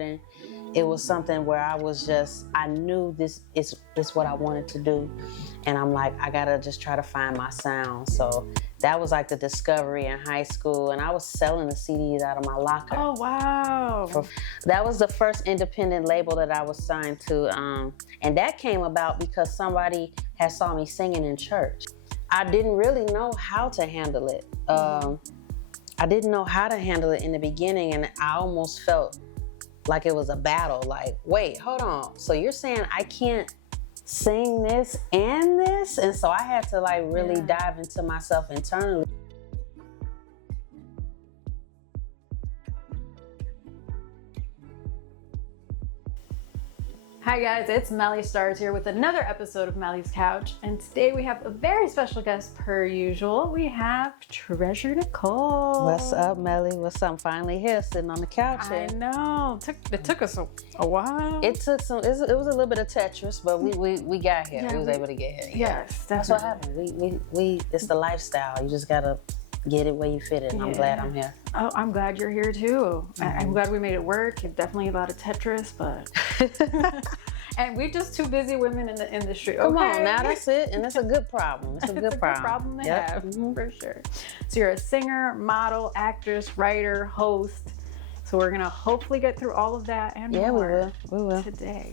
recording, it was something where I knew this is what I wanted to do. And I'm like, I gotta just try to find my sound. So that was like the discovery in high school. And I was selling the CDs out of my locker. Oh, wow. That was the first independent label that I was signed to. And that came about because somebody had saw me singing in church. I didn't really know how to handle it. I didn't know how to handle it in the beginning, and I almost felt like it was a battle. Like, wait, hold on. So you're saying I can't sing this and this? And so I had to like really dive into myself internally. Hi guys, it's Melly Starz here with another episode of Melly's Couch, and today we have a very special guest per usual. We have Treasur Nicole. What's up, Melly? What's up? I'm finally here, sitting on the couch here. I know. It took us a while. It took some. It was a little bit of Tetris, but we got here. Yeah, we was able to get here. Yes, that's what happened. We it's the lifestyle. You just gotta get it where you fit it. And I'm glad I'm here. Oh, I'm glad you're here too. I'm glad we made it work. Definitely a lot of Tetris, but and we're just two busy women in the industry. Come on, now that's it, and it's a good problem. It's a good problem. Problem to have, for sure. So you're a singer, model, actress, writer, host. So we're gonna hopefully get through all of that and more. We will today.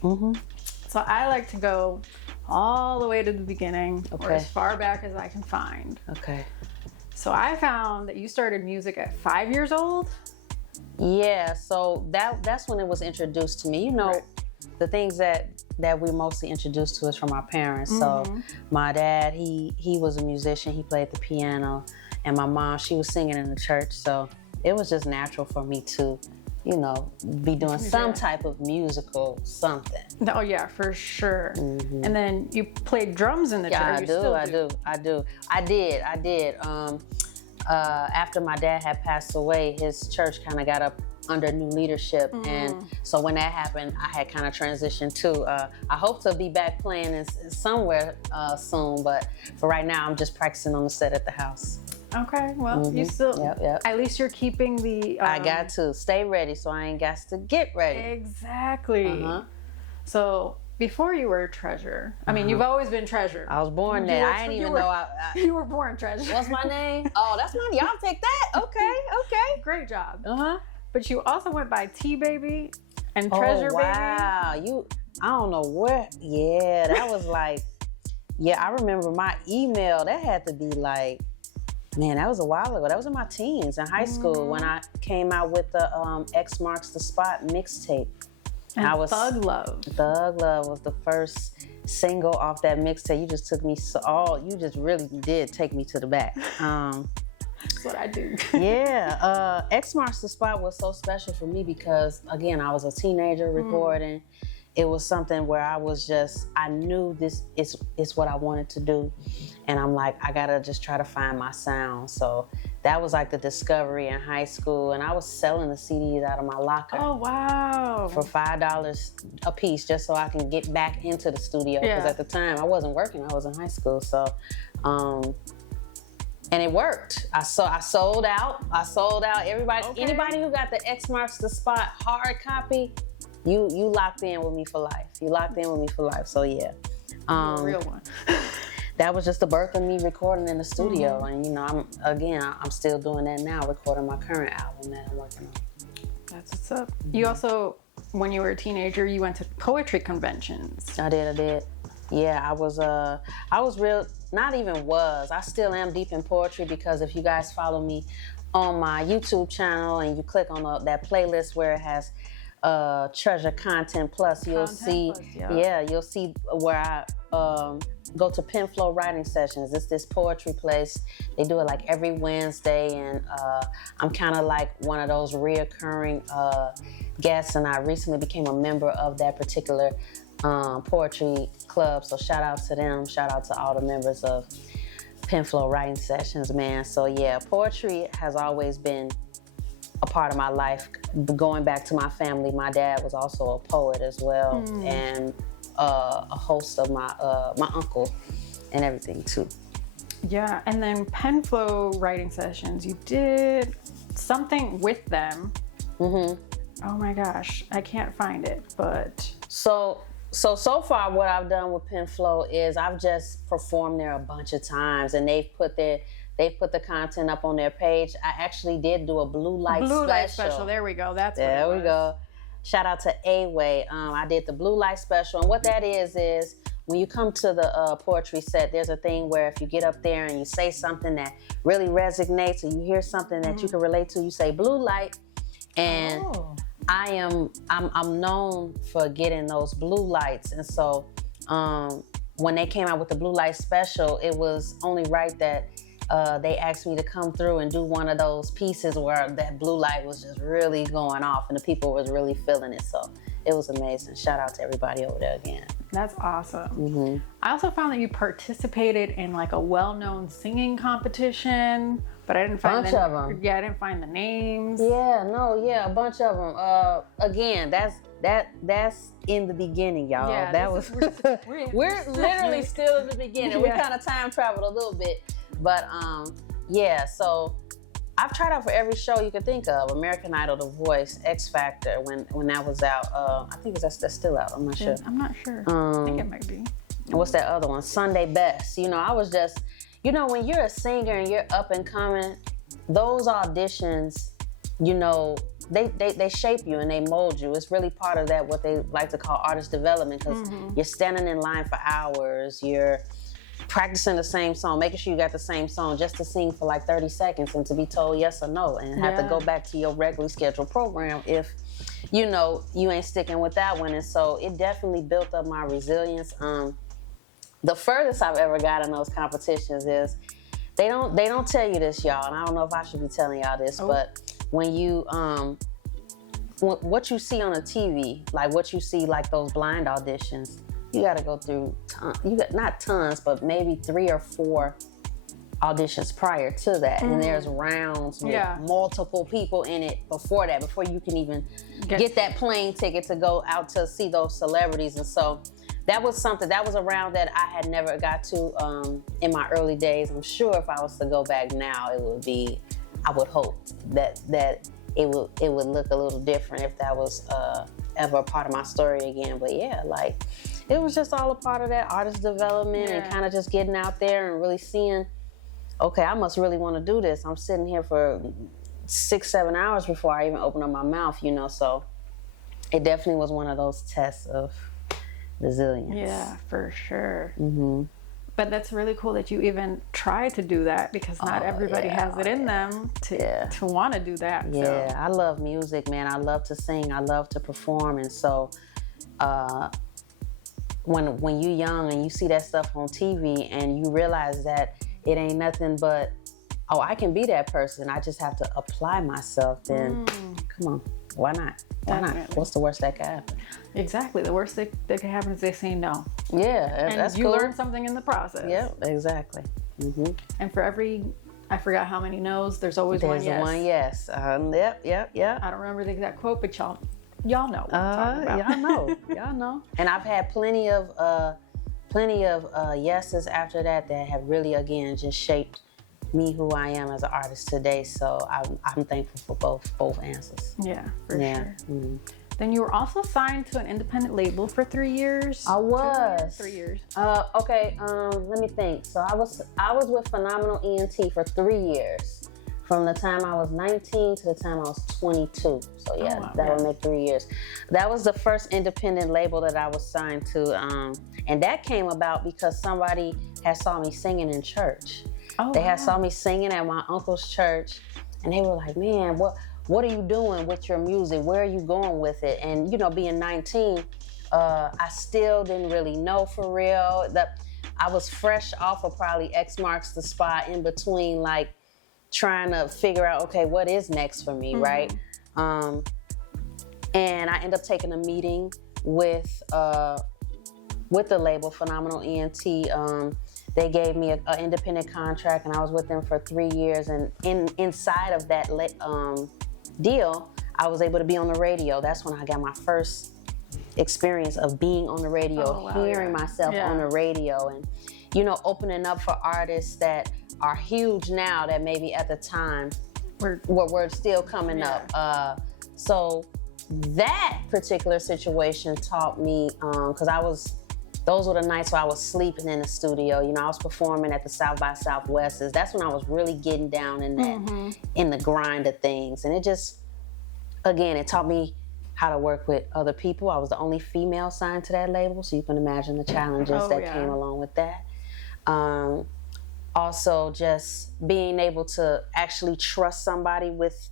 So I like to go all the way to the beginning, or as far back as I can find. Okay. So I found that you started music at 5 years old. Yeah, so that's when it was introduced to me. You know, the things that we mostly introduced to us from our parents. So my dad, he was a musician. He played the piano, and my mom, she was singing in the church. So it was just natural for me to, you know, be doing some type of musical something. Oh yeah, for sure. And then you played drums in the church. I did. After my dad had passed away, his church kind of got up under new leadership, and so when that happened, I had kind of transitioned to. I hope to be back playing in somewhere soon, but for right now, I'm just practicing on the set at the house. Okay, well, you still, at least you're keeping the... I got to stay ready, so I ain't got to get ready. Exactly. So, before you were Treasur, I mean, you've always been Treasur. I was born there. I didn't even know you were born Treasur. What's my name? Oh, that's my name. Y'all take that? Okay. Great job. But you also went by T-Baby and Treasur Baby. Wow. I don't know where. Yeah, that was like... Yeah, I remember my email. That had to be like... Man, that was a while ago. That was in my teens in high school when I came out with the X Marks the Spot mixtape. And Thug Love. Thug Love was the first single off that mixtape. You just took me you just really did take me to the back. That's what I do. X Marks the Spot was so special for me because, again, I was a teenager recording. It was something where I knew this is what I wanted to do. And I'm like, I gotta just try to find my sound. So that was like the discovery in high school. And I was selling the CDs out of my locker. Oh, wow. For $5 a piece, just so I can get back into the studio. Because at the time I wasn't working, I was in high school. So, and it worked. I sold out. Anybody who got the X Marks the Spot hard copy, you locked in with me for life. So yeah. A real one. That was just the birth of me recording in the studio. And you know, I'm still doing that now, recording my current album that I'm working on. That's what's up. You also, when you were a teenager, you went to poetry conventions. I did. Yeah, I still am deep in poetry, because if you guys follow me on my YouTube channel and you click on that playlist where it has Treasur Content Plus, you'll see where I go to Pen Flow writing sessions. It's this poetry place. They do it like every Wednesday, and I'm kind of like one of those reoccurring guests, and I recently became a member of that particular poetry club. So shout out to them. Shout out to all the members of Pen Flow writing sessions, man. So yeah, poetry has always been a part of my life. Going back to my family, my dad was also a poet as well, and a host of my uncle and everything too. Yeah, and then Pen Flow writing sessions, you did something with them. Oh my gosh, I can't find it, but So far what I've done with Pen Flow is I've just performed there a bunch of times, and they've put the content up on their page. I actually did do a blue light special. There we go. That's there what it was. we go. Shout out to A-Way. I did the blue light special, and what that is when you come to the poetry set, there's a thing where if you get up there and you say something that really resonates, or you hear something that you can relate to, you say blue light. And I'm known for getting those blue lights, and so when they came out with the blue light special, it was only right that they asked me to come through and do one of those pieces where that blue light was just really going off and the people was really feeling it. So it was amazing. Shout out to everybody over there again. That's awesome. Mm-hmm. I also found that you participated in like a well-known singing competition, but I didn't find of them. Yeah, I didn't find the names. A bunch of them. Again, that's in the beginning, y'all. Yeah, that was we're literally still in the beginning. We kind of time traveled a little bit, but so I've tried out for every show you could think of: American Idol, The Voice, X Factor. When that was out, I think that's still out. I'm not sure. I'm not sure. I think it might be. And what's that other one? Sunday Best. I was just, when you're a singer and you're up and coming, those auditions, they shape you and they mold you. It's really part of that, what they like to call artist development, because you're standing in line for hours. You're practicing the same song, making sure you got the same song just to sing for like 30 seconds and to be told yes or no and have to go back to your regularly scheduled program if you ain't sticking with that one. And so it definitely built up my resilience. The furthest I've ever got in those competitions is they don't tell you this, y'all, and I don't know if I should be telling y'all this, but when you what you see on the TV, like what you see like those blind auditions, you got to go through not tons, but maybe 3 or 4 auditions prior to that, and there's rounds with multiple people in it before you can even get that plane ticket to go out to see those celebrities. And so that was a round that I had never got to in my early days. I'm sure if I was to go back now, I would hope that it would look a little different if that was ever a part of my story again. But it was just all a part of that artist development and kind of just getting out there and really seeing, okay, I must really want to do this. I'm sitting here for 6-7 hours before I even open up my mouth, so it definitely was one of those tests of resilience. Yeah, for sure. Mm-hmm. But that's really cool that you even try to do that, because not everybody has it in them to want to do that. Yeah, I love music, man. I love to sing. I love to perform. And so when you're young and you see that stuff on TV and you realize that it ain't nothing but, I can be that person. I just have to apply myself. Then come on, why not? Why not? What's the worst that could happen? Exactly. The worst that could happen is they say no. Yeah, and that's you cool. learn something in the process. Yeah, exactly. Mm-hmm. And for every, I forgot how many no's, there's always one yes. One yes. Yep. I don't remember the exact quote, but y'all know what I'm talking about. Y'all know. And I've had plenty of yeses after that have really, again, just shaped me who I am as an artist today. So I'm thankful for both answers. Yeah, for sure. Mm-hmm. Then you were also signed to an independent label for 3 years. I was. 3 years. Okay. Let me think. So I was with Phenomenal ENT for 3 years, from the time I was 19 to the time I was 22. So that would make 3 years. That was the first independent label that I was signed to, and that came about because somebody had saw me singing in church. They had saw me singing at my uncle's church, and they were like, "Man, what are you doing with your music? Where are you going with it?" And being 19, I still didn't really know for real. I was fresh off of probably X Marks the Spot, in between, like trying to figure out, okay, what is next for me, right? And I ended up taking a meeting with the label Phenomenal ENT. They gave me an independent contract, and I was with them for 3 years. And inside of that deal, I was able to be on the radio. That's when I got my first experience of being on the radio, hearing myself on the radio, and opening up for artists that are huge now that maybe at the time were still coming up. So that particular situation taught me, because those were the nights where I was sleeping in the studio. You know, I was performing at the South by Southwest. That's when I was really getting down in that, in the grind of things. And it just, again, it taught me how to work with other people. I was the only female signed to that label, so you can imagine the challenges that came along with that. Also, just being able to actually trust somebody with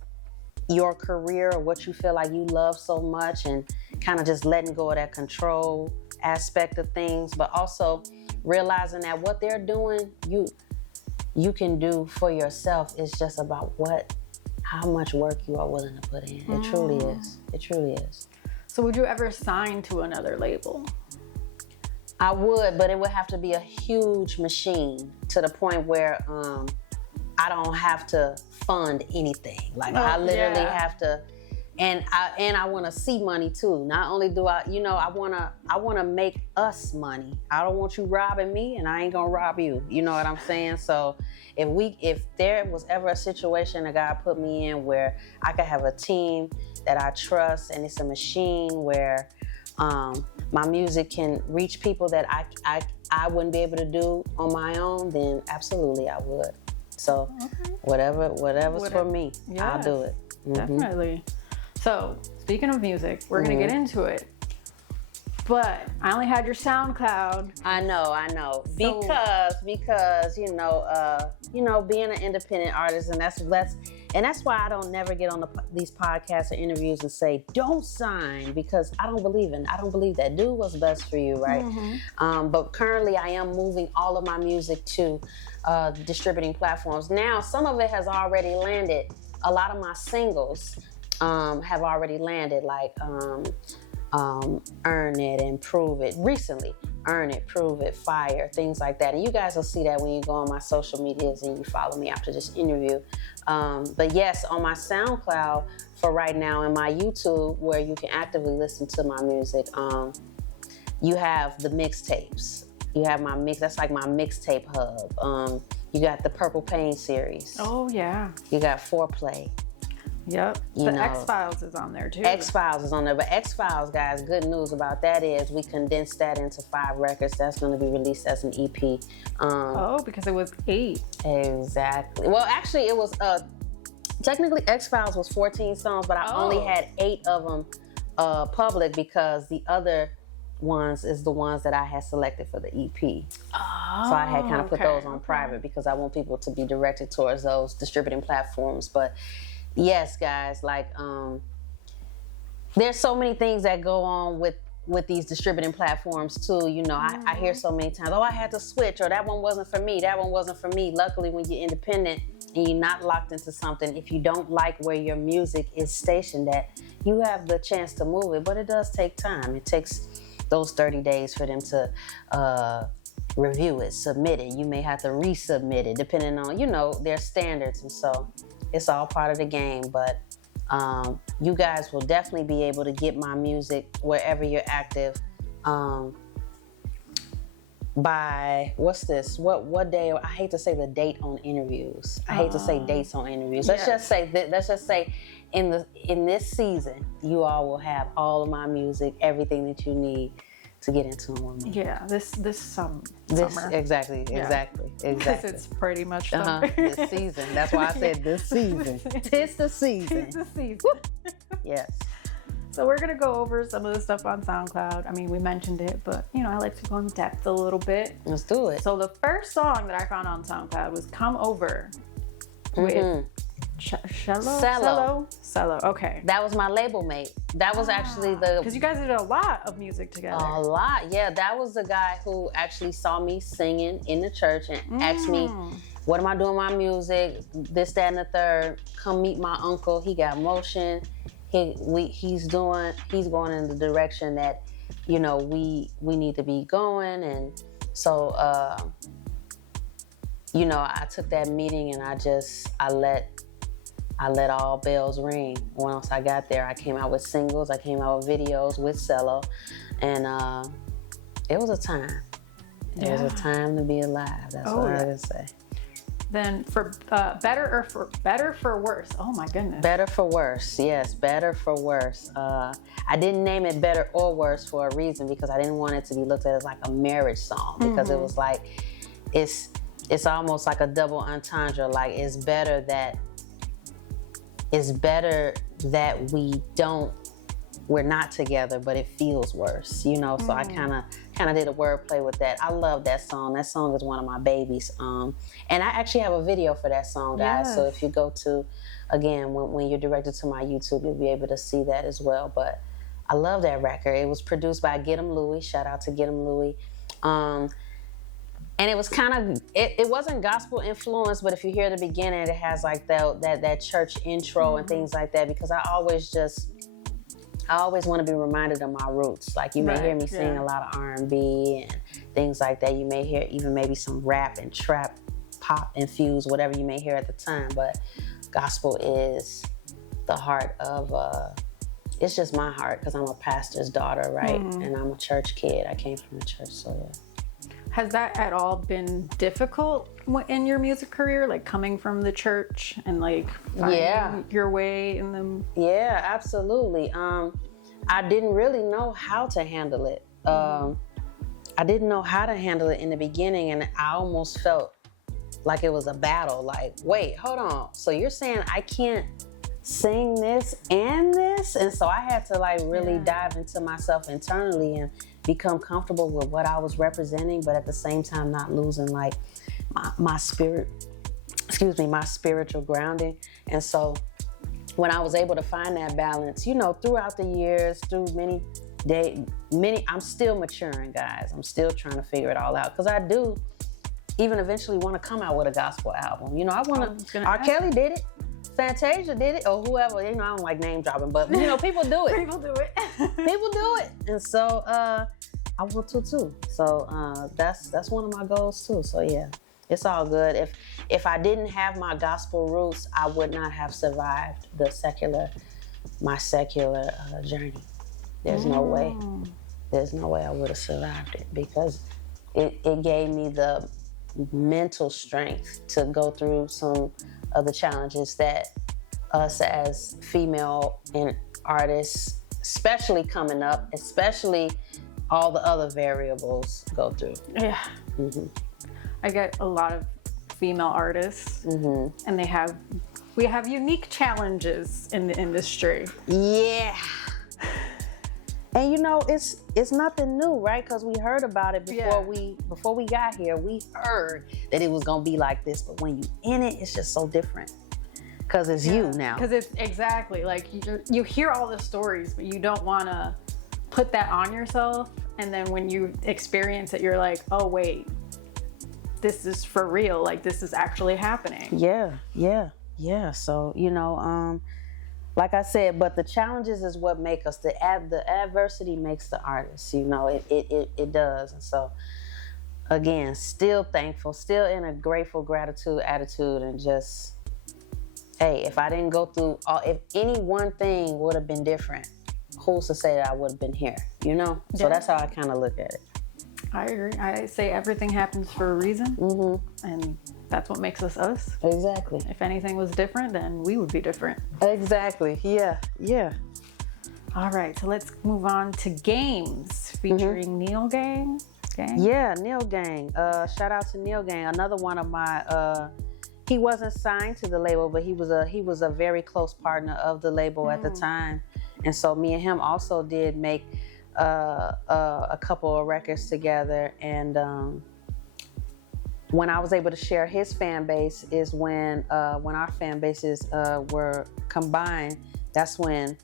your career or what you feel like you love so much, and kind of just letting go of that control aspect of things, but also realizing that what they're doing, you can do for yourself. It's just about how much work you are willing to put in. It truly is. It truly is. So would you ever sign to another label? I would, but it would have to be a huge machine to the point where I don't have to fund anything. Like I literally have to, and I want to see money too. Not only do I want to make us money. I don't want you robbing me, and I ain't gonna rob you. You know what I'm saying? So if there was ever a situation that God put me in where I could have a team that I trust, and it's a machine where my music can reach people that I wouldn't be able to do on my own, then absolutely I would. So whatever's for me, I'll do it. Definitely. So speaking of music, we're gonna get into it. But I only had your SoundCloud. I know. Because being an independent artist, and that's why I don't never get on these podcasts or interviews and say don't sign, because I don't believe that. Do what's best for you, right? But currently I am moving all of my music to distributing platforms. Now some of it has already landed. A lot of my singles have already landed, like Earn It and Prove It. Recently, Earn It, Prove It, Fire, things like that. And you guys will see that when you go on my social medias and you follow me after this interview. But yes, on my SoundCloud for right now, and my YouTube, where you can actively listen to my music, you have the mixtapes. You have my mix. That's like my mixtape hub. You got the Purple Pain series. Oh yeah. You got Foreplay. Yep. The X-Files is on there too. X-Files is on there. But X-Files, guys, good news about that is we condensed that into 5 records. That's going to be released as an EP. Because it was 8. Exactly. Well, actually, it was, technically X-Files was 14 songs, but I only had 8 of them public, because the other ones is the ones that I had selected for the EP. So I had kind of put those on private, because I want people to be directed towards those distributing platforms. But yes, guys, like there's so many things that go on with these distributing platforms too. You know, I hear so many times, I had to switch, or that one wasn't for me. Luckily, when you're independent and you're not locked into something, if you don't like where your music is stationed at, you have the chance to move it. But it does take time. It takes those 30 days for them to review it, submit it. You may have to resubmit it depending on, their standards. And so it's all part of the game. But you guys will definitely be able to get my music wherever you're active by, what's this? What day? I hate to say the date on interviews. I hate to say dates on interviews. Let's just say in this season, you all will have all of my music, everything that you need to get into them with me. Yeah, this summer. Exactly. Because it's pretty much summer. This season. That's why I said this season. Tis the season. Yes. So we're going to go over some of the stuff on SoundCloud. I mean, we mentioned it, but, I like to go in depth a little bit. Let's do it. So the first song that I found on SoundCloud was Come Over with Cello. Okay. That was my label mate. That was actually because you guys did a lot of music together. A lot, yeah. That was the guy who actually saw me singing in the church and asked me, what am I doing with my music? This, that, and the third. Come meet my uncle. He got motion. He's going in the direction that, we need to be going. And so, I took that meeting and I let all bells ring. Once I got there, I came out with singles, I came out with videos with Cello, and it was a time. It was a time to be alive. That's what I can say. Then for better for worse. Oh my goodness. Better for worse. Yes, better for worse. I didn't name it better or worse for a reason, because I didn't want it to be looked at as like a marriage song, because it was like it's almost like a double entendre. Like it's better that we're not together, but it feels worse, you know. So I kind of did a wordplay with that. I love that song. That song is one of my babies. And I actually have a video for that song, guys. So if you go to, again, when you're directed to my YouTube, you'll be able to see that as well. But I love that record. It was produced by Get 'em Louie. Shout out to Get 'em Louie. And it was kind of, it wasn't gospel influenced, but if you hear the beginning, it has like that church intro and things like that, because I always want to be reminded of my roots. Like you may hear me sing a lot of R&B and things like that. You may hear even maybe some rap and trap, pop infused, whatever you may hear at the time. But gospel is the heart of, it's just my heart, because I'm a pastor's daughter, right? And I'm a church kid. I came from the church, so yeah. Has that at all been difficult in your music career, like coming from the church and like finding your way in them? Yeah, absolutely. I didn't really know how to handle it. I didn't know how to handle it in the beginning, and I almost felt like it was a battle. Like, wait, hold on. So you're saying I can't sing this and this? And so I had to like really dive into myself internally and become comfortable with what I was representing, but at the same time not losing like my spiritual grounding. And so when I was able to find that balance, you know, throughout the years, through many, I'm still maturing, guys. I'm still trying to figure it all out, because I do even eventually want to come out with a gospel album. You know, I want to, R. Kelly did it. Fantasia did it, or whoever, you know, I don't like name dropping, but you know, people do it. People do it. People do it. And so I will too. So that's one of my goals too. So yeah, it's all good. If I didn't have my gospel roots, I would not have survived my secular journey. There's no way I would have survived it, because it gave me the mental strength to go through some of the challenges that us as female and artists, especially coming up, especially all the other variables go through. Yeah. I get a lot of female artists, and we have unique challenges in the industry. Yeah. And you know, it's nothing new, right? Because we heard about it before we got here. We heard that it was gonna be like this, but when you in it, it's just so different. Because it's you now. Because it's exactly like you hear all the stories, but you don't want to put that on yourself. And then when you experience it, you're like, oh wait, this is for real. Like this is actually happening. Yeah. So you know, like I said, but the challenges is what make us. The adversity makes the artist. You know, it does. And so, again, still thankful, still in a grateful gratitude attitude, and just, hey, if I didn't go through if any one thing would have been different, who's to say that I would have been here? You know. So Yeah. that's how I kind of look at it. I agree. I say everything happens for a reason, and that's what makes us us. Exactly. If anything was different, then we would be different. Exactly. Yeah. All right, so let's move on to Games featuring Neil Gang. Yeah, Neil Gang. Shout out to Neil Gang. Another one of my. He wasn't signed to the label, but he was a very close partner of the label at the time, and so me and him also did make a couple of records together. And when I was able to share his fan base is when our fan bases were combined. That's when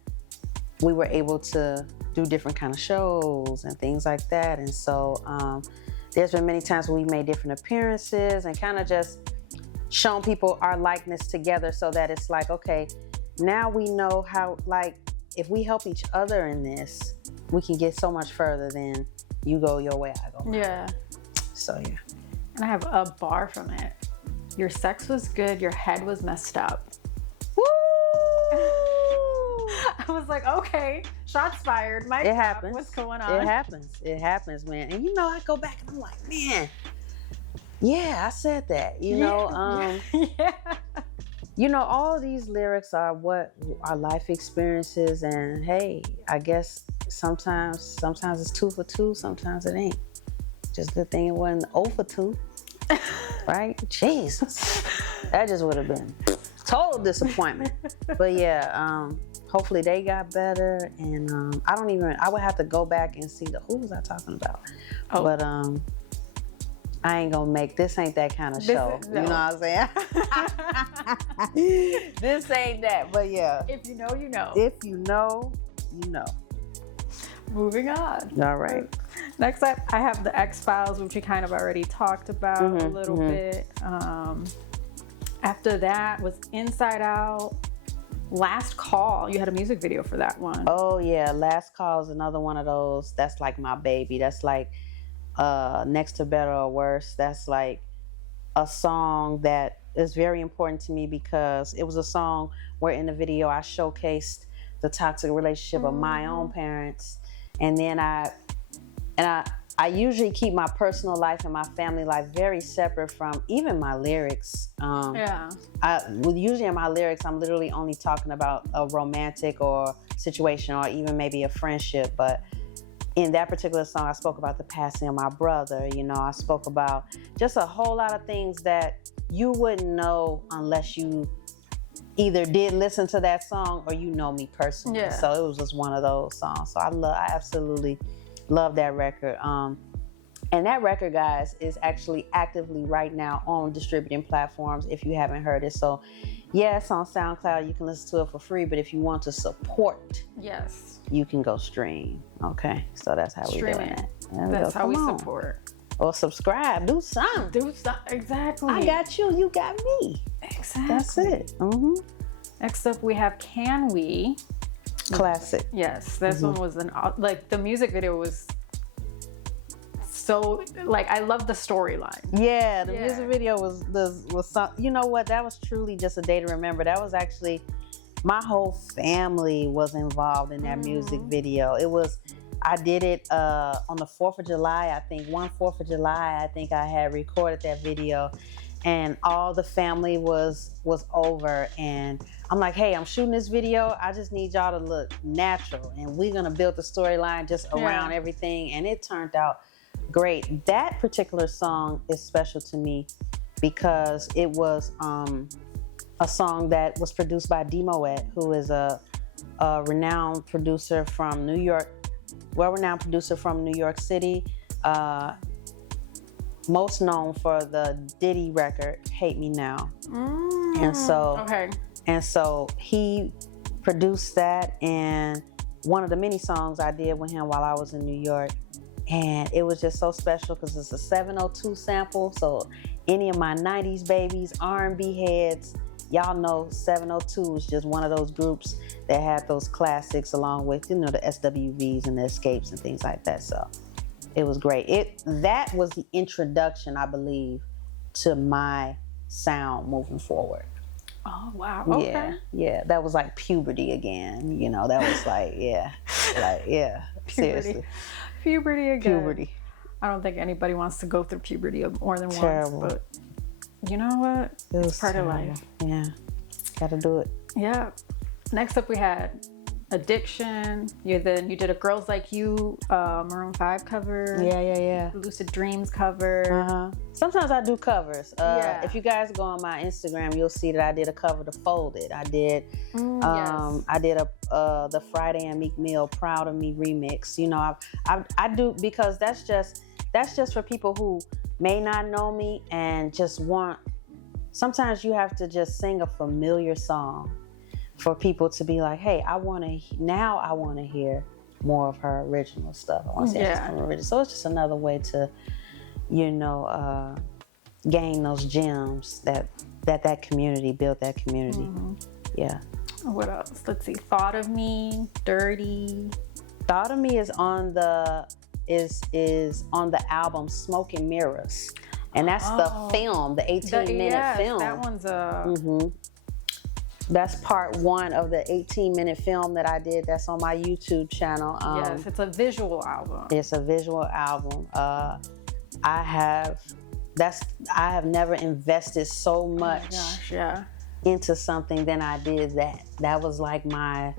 we were able to do different kind of shows and things like that. And so there's been many times when we made different appearances and kind of just shown people our likeness together, so that it's like, okay, now we know how, like, if we help each other in this, we can get so much further than you go your way, I go mine. Yeah. So yeah. And I have a bar from it. Your sex was good, your head was messed up. Woo! I was like, okay, shots fired. It happens. What's going on? It happens, man. And you know, I go back and I'm like, man, Yeah, I said that. Yeah. You know, all of these lyrics are what our life experiences, and hey, I guess sometimes it's 2 for 2, sometimes it ain't. Just good thing it wasn't 0 for 2, right? Jesus, that just would have been total disappointment. But yeah, hopefully they got better, and I would have to go back and see who was I talking about. Oh. But I ain't gonna this ain't that kind of show. No. You know what I'm saying? This ain't that, but yeah. If you know, you know. If you know, you know. Moving on. All right. Next up, I have the X-Files, which we kind of already talked about a little bit. After that was Inside Out. Last Call. You had a music video for that one. Oh yeah, Last Call is another one of those. That's like my baby. That's like Next to Better or Worse. That's like a song that is very important to me because it was a song where in the video I showcased the toxic relationship of my own parents, and then I usually keep my personal life and my family life very separate from even my lyrics. Usually in my lyrics I'm literally only talking about a romantic or situation or even maybe a friendship, but in that particular song, I spoke about the passing of my brother. You know, I spoke about just a whole lot of things that you wouldn't know unless you either did listen to that song or you know me personally. Yeah. So it was just one of those songs. So I absolutely love that record. And that record, guys, is actually actively right now on distributing platforms if you haven't heard it. So yeah, it's on SoundCloud. You can listen to it for free, but if you want to support, yes, you can go stream. Okay, so that's how we doing it. That's how we support. Or subscribe. Do something. Exactly. I got you. You got me. Exactly. That's it. Mm-hmm. Next up, we have Can We? Classic. Yes, this one was the music video was so I love the storyline. Yeah, the music video was some, you know what? That was truly just a day to remember. That was actually my whole family was involved in that music video. I did it on the 4th of July. I think 4th of July, I think I had recorded that video, and all the family was over, and I'm like, hey, I'm shooting this video. I just need y'all to look natural, and we're gonna build the storyline just around everything, and it turned out great. That particular song is special to me because it was a song that was produced by D Moet, who is a renowned producer from New York, well-renowned producer from New York City, most known for the Diddy record, Hate Me Now. And so he produced that, and one of the many songs I did with him while I was in New York. And it was just so special because it's a 702 sample. So any of my 90s babies, R&B heads, y'all know 702 is just one of those groups that had those classics along with, you know, the SWVs and the Escapes and things like that. So it was great. That was the introduction, I believe, to my sound moving forward. Oh, wow. Okay. Yeah. That was like puberty again. You know, that was like, seriously. Puberty again. Puberty. I don't think anybody wants to go through puberty more than Terrible. once, but you know what? It's part of life. Yeah. Gotta do it. Yeah. Next up, we had Addiction. You did a Girls Like You Maroon 5 cover. Yeah. Lucid Dreams cover. Sometimes I do covers. If you guys go on my Instagram, you'll see that I did a cover to Folded. I did I did the Friday and Meek Mill Proud of Me remix. You know, I do, because that's just for people who may not know me and just want, sometimes you have to just sing a familiar song for people to be like, hey, I want to hear more of her original stuff. I want to see her from original. So it's just another way to, you know, gain those gems that community, build that community. Yeah. What else? Let's see. Thought of Me, Dirty. Thought of Me is on the album Smoke and Mirrors. And that's the film, the 18-minute film. That one's That's part 1 of the 18-minute film that I did. That's on my YouTube channel. Yes, it's a visual album. It's a visual album. I have I have never invested so much Gosh, yeah. into something than I did that. That was like my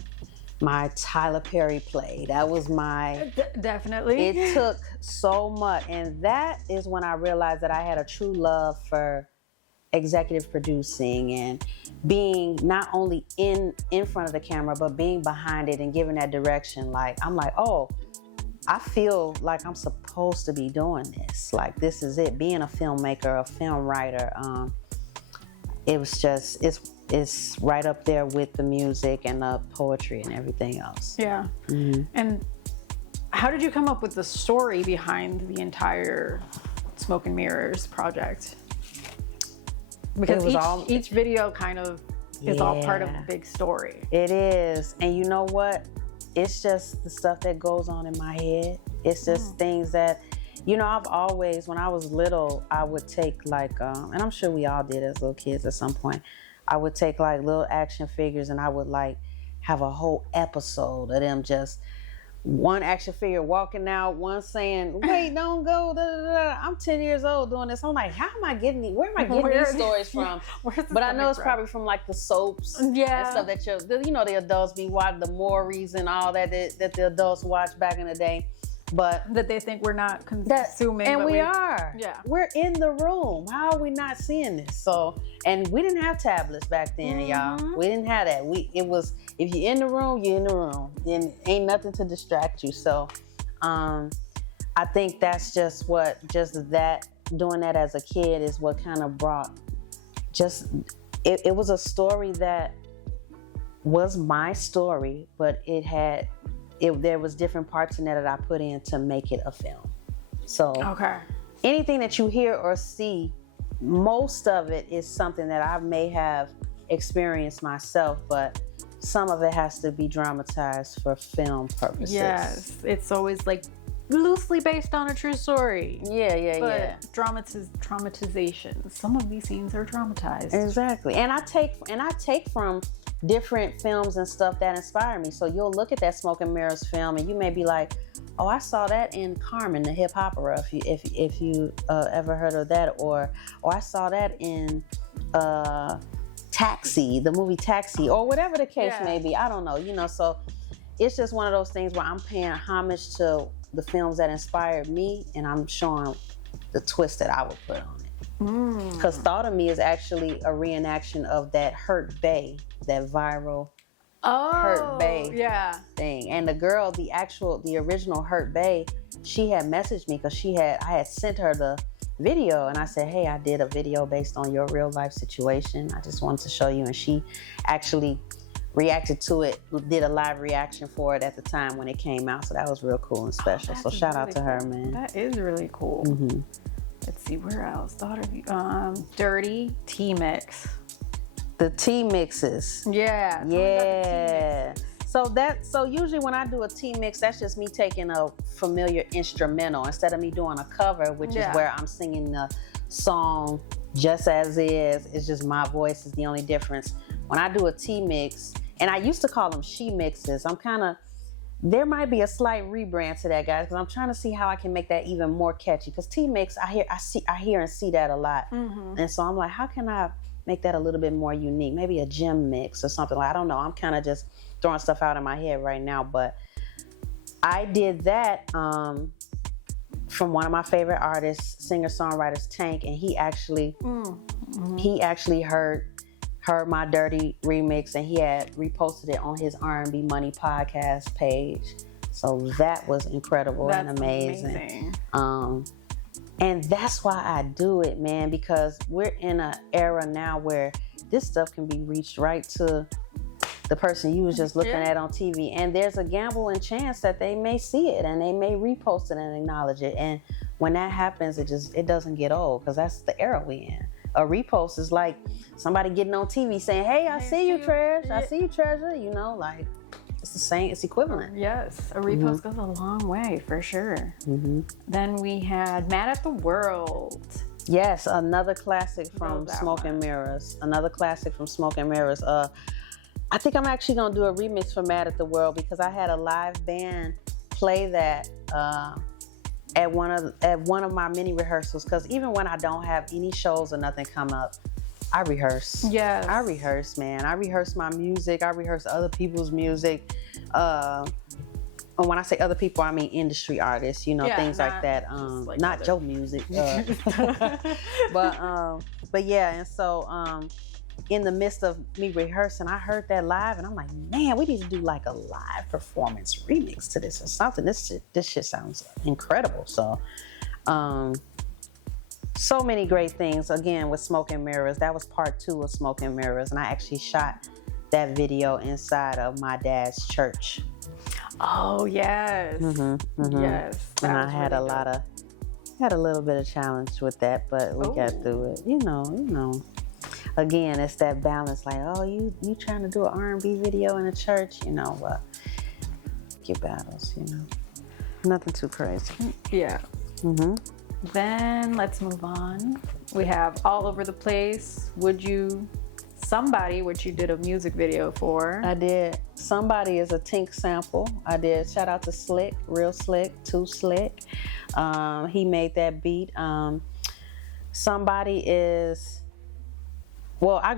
Tyler Perry play. That was my definitely. It took so much, and that is when I realized that I had a true love for executive producing and being not only in front of the camera but being behind it and giving that direction. Like I'm like, oh, I feel like I'm supposed to be doing this. Like this is it. Being a filmmaker, a film writer. It was just it's right up there with the music and the poetry and everything else. Yeah. And how did you come up with the story behind the entire Smoke and Mirrors project? Because each video kind of is all part of a big story. It is. And you know what? It's just the stuff that goes on in my head. It's just things that, you know, I've always, when I was little, I would take like, and I'm sure we all did as little kids at some point, I would take like little action figures and I would like have a whole episode of them just one action figure walking out, one saying, wait, don't go, da, da, da. I'm 10 years old doing this. I'm like, how am I getting these, where am I getting these stories from? But I know it's probably from like the soaps and stuff that you know, the adults be watching, the Maury's and all that the adults watched back in the day. But that they think we're not consuming. And we are. Yeah. We're in the room. How are we not seeing this? So, and we didn't have tablets back then, y'all. We didn't have that. It was, if you're in the room, you're in the room. And ain't nothing to distract you. So, I think that's just that, doing that as a kid is what kind of brought it was a story that was my story, but there was different parts in there that I put in to make it a film. So anything that you hear or see, most of it is something that I may have experienced myself, but some of it has to be dramatized for film purposes. Yes, it's always like loosely based on a true story. Yeah. Dramatization. Some of these scenes are dramatized. Exactly. And I take from different films and stuff that inspire me. So you'll look at that Smoke and Mirrors film and you may be like, oh, I saw that in Carmen, the hip opera, if you ever heard of that, or I saw that in Taxi, the movie Taxi, or whatever the case may be. I don't know, you know. So it's just one of those things where I'm paying homage to the films that inspired me, and I'm showing the twist that I would put on it. Because Thought of Me is actually a reenaction of that Hurt Bay, that viral Hurt Bay thing. And the girl, the original Hurt Bay, she had messaged me because I had sent her the video, and I said, hey, I did a video based on your real life situation. I just wanted to show you. And she actually reacted to it, did a live reaction for it at the time when it came out. So that was real cool and special. So shout out to her, man. That is really cool. Let's see, where else? Dirty Tea Mix. The tea mixes. Yeah. So usually when I do a tea mix, that's just me taking a familiar instrumental instead of me doing a cover, which is where I'm singing the song just as is. It's just my voice is the only difference. When I do a tea mix, and I used to call them she mixes, there might be a slight rebrand to that, guys, because I'm trying to see how I can make that even more catchy. Because tea mix, I hear and see that a lot, and so I'm like, how can I make that a little bit more unique? Maybe a gym mix or something. I don't know. I'm kind of just throwing stuff out in my head right now, but I did that from one of my favorite artists, singer-songwriters, Tank, and he actually heard my Dirty remix, and he had reposted it on his R&B Money podcast page. So that was incredible and amazing. And that's why I do it, man, because we're in an era now where this stuff can be reached right to the person you was just looking at on TV. And there's a gamble and chance that they may see it and they may repost it and acknowledge it. And when that happens, it doesn't get old, because that's the era we in. A repost is like somebody getting on TV saying, hey, I see you, Treasure. I see you, Treasure. You know, like, it's the same, it's equivalent. Yes, a repost goes a long way, for sure. Then we had Mad at the World. Yes, another classic from Smoke and Mirrors. I think I'm actually going to do a remix for Mad at the World, because I had a live band play that at one of my mini rehearsals, because even when I don't have any shows or nothing come up, I rehearse. Yes. I rehearse, man. I rehearse my music. I rehearse other people's music. And when I say other people, I mean industry artists, you know, things like that. Like not your music. But yeah, and so in the midst of me rehearsing, I heard that live, and I'm like, man, we need to do like a live performance remix to this or something. This shit sounds incredible. So, so many great things. Again, with Smoke and Mirrors, that was part 2 of Smoke and Mirrors, and I actually shot that video inside of my dad's church. Oh yes, yes. And I had really had a little bit of challenge with that, but we got through it. You know. Again, it's that balance. Like, oh, you trying to do an R&B video in a church? You know, your battles. You know, nothing too crazy. Yeah. Then let's move on. We have All Over the Place. Somebody, which you did a music video for. I did. Somebody is a Tink sample. I did. Shout out to Slick, Real Slick, Too Slick. He made that beat. Somebody is, well, I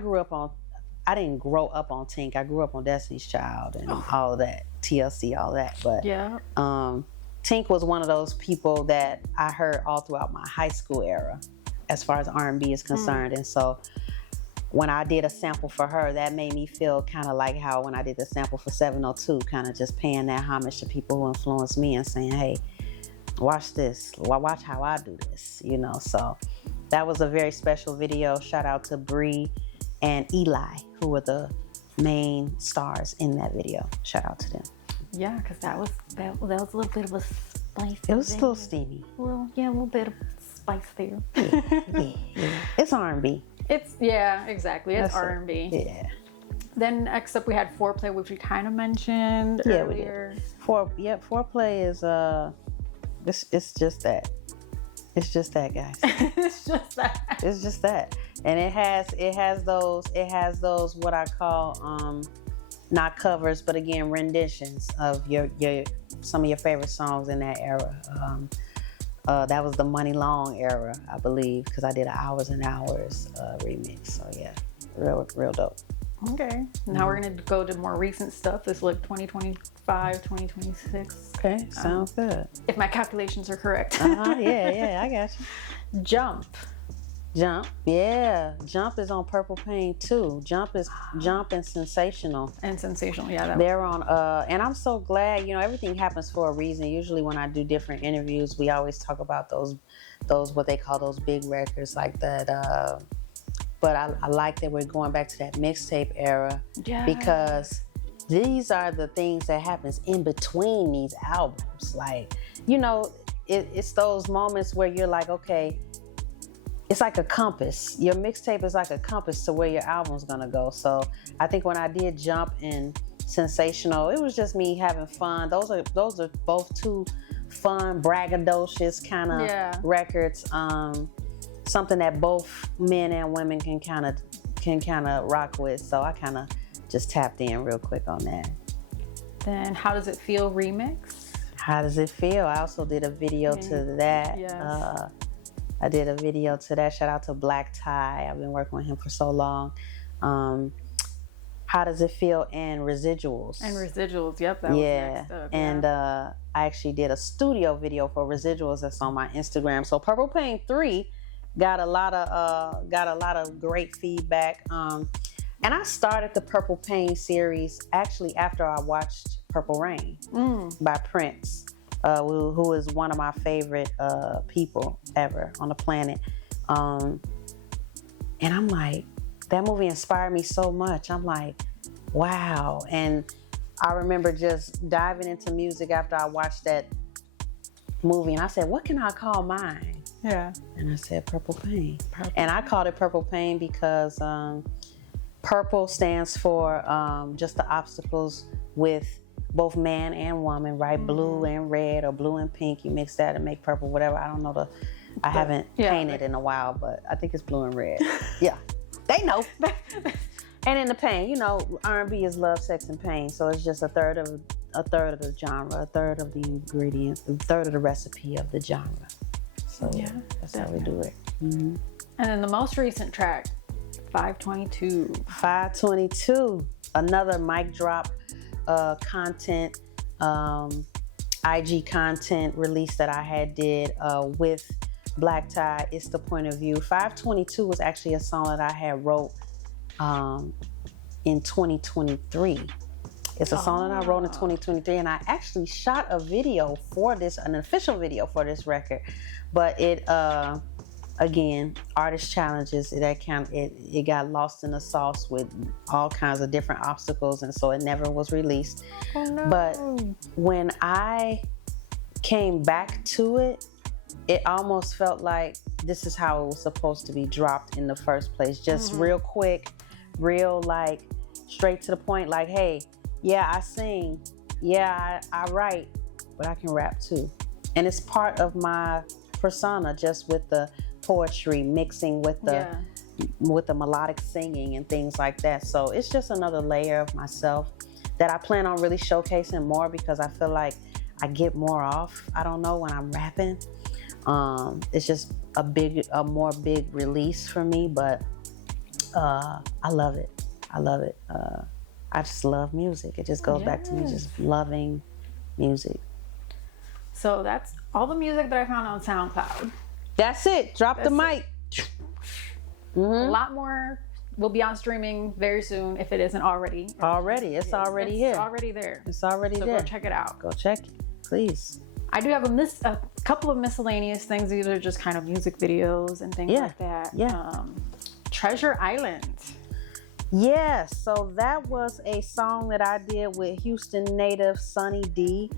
didn't grow up on Tink. I grew up on Destiny's Child and all of that, TLC, all that. But yeah. Tink was one of those people that I heard all throughout my high school era, as far as R&B is concerned. And so when I did a sample for her, that made me feel kind of like how when I did the sample for 702, kind of just paying that homage to people who influenced me and saying, hey, watch this, watch how I do this, you know. So that was a very special video. Shout out to Bree and Eli, who were the main stars in that video. Shout out to them. Yeah, because that was a little bit of a spice. It was still steamy. A little bit of spice there. Yeah. It's R&B. Exactly. It's R&B. Yeah. Then next up we had Foreplay, which we kind of mentioned earlier. We did. Foreplay is it's just that. It's just that, guys. It's just that. It's just that. And it has those what I call not covers, but again renditions of your some of your favorite songs in that era. That was the Money Long era, I believe, because I did an Hours and Hours remix. So yeah, real dope. Okay. Now we're going to go to more recent stuff. This is like 2025, 2026. Okay, sounds good. If my calculations are correct. Yeah, I got you. Jump, yeah. Jump is on Purple Pain too. Jump and Sensational. Yeah. They're on, and I'm so glad, you know, everything happens for a reason. Usually when I do different interviews, we always talk about those what they call those big records like that. But I like that we're going back to that mixtape era because these are the things that happens in between these albums. Like, you know, it's those moments where you're like, okay, it's like a compass. Your mixtape is like a compass to where your album's gonna go. So I think when I did Jump and Sensational, it was just me having fun. Those are both two fun, braggadocious kind of records. Something that both men and women can kind of rock with. So I kind of just tapped in real quick on that. Then How Does It Feel remix? How Does It Feel? I also did a video to that. Yes. I did a video to that. Shout out to Black Tie. I've been working with him for so long. How Does It Feel and Residuals. Yep, that was next up. And I actually did a studio video for Residuals that's on my Instagram. So Purple Pain 3 got a lot of great feedback. And I started the Purple Pain series actually after I watched Purple Rain by Prince, who is one of my favorite people ever on the planet. And I'm like, that movie inspired me so much. I'm like, wow. And I remember just diving into music after I watched that movie, and I said, what can I call mine? Yeah. And I said Purple Pain. And I called it Purple Pain because purple stands for just the obstacles with both man and woman, right? Blue and red, or blue and pink. You mix that and make purple, whatever. I don't know I haven't painted in a while, but I think it's blue and red. Yeah, they know. And in the pain, you know, R&B is love, sex, and pain. So it's just a third a third of the genre, a third of the ingredients, a third of the recipe of the genre. So Yeah, that's definitely. how we do it. Mm-hmm. And then the most recent track, 522. 522, another mic drop content, IG content release that I had did with Black Tie. It's the Point of View. 522 was actually a song that I had wrote in 2023. It's a song that I wrote in 2023, and I actually shot a video for this, an official video for this record. But it, again, artist challenges, it got lost in the sauce with all kinds of different obstacles, and so it never was released. Oh, no. But when I came back to it, it almost felt like this is how it was supposed to be dropped in the first place. Just real quick, real like straight to the point, like, hey, yeah, I sing, yeah, I write, but I can rap too. And it's part of my persona, just with the poetry mixing with the melodic singing and things like that. So it's just another layer of myself that I plan on really showcasing more, because I feel like I get more off. I don't know, when I'm rapping. It's just a more big release for me, but I love it. I love it. I just love music. It just goes back to me just loving music. So that's all the music that I found on SoundCloud. That's it. Drop the mic. A lot more will be on streaming very soon, if it isn't already. It's already here. It's already there. It's already so there. Go check it out. Go check it, please. I do have a couple of miscellaneous things. These are just kind of music videos and things like that. Yeah. Treasure Island. Yeah, so that was a song that I did with Houston native Sunny D.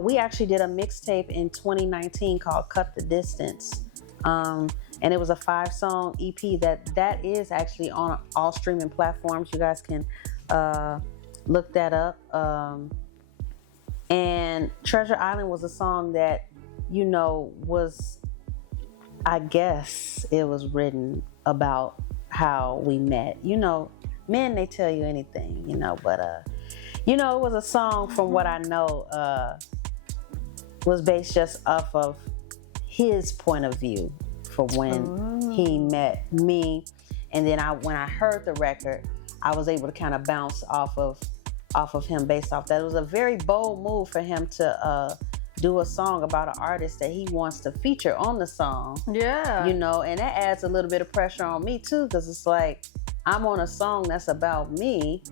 We actually did a mixtape in 2019 called Cut the Distance. And it was a 5-song EP that is actually on all streaming platforms. You guys can look that up. And Treasure Island was a song that, was, I guess it was written about how we met. Men, they tell you anything, but it was a song, from what I know, was based just off of his point of view for when he met me. And then when I heard the record, I was able to kind of bounce off of him based off that. It was a very bold move for him to do a song about an artist that he wants to feature on the song. Yeah. And that adds a little bit of pressure on me too, because it's like, I'm on a song that's about me.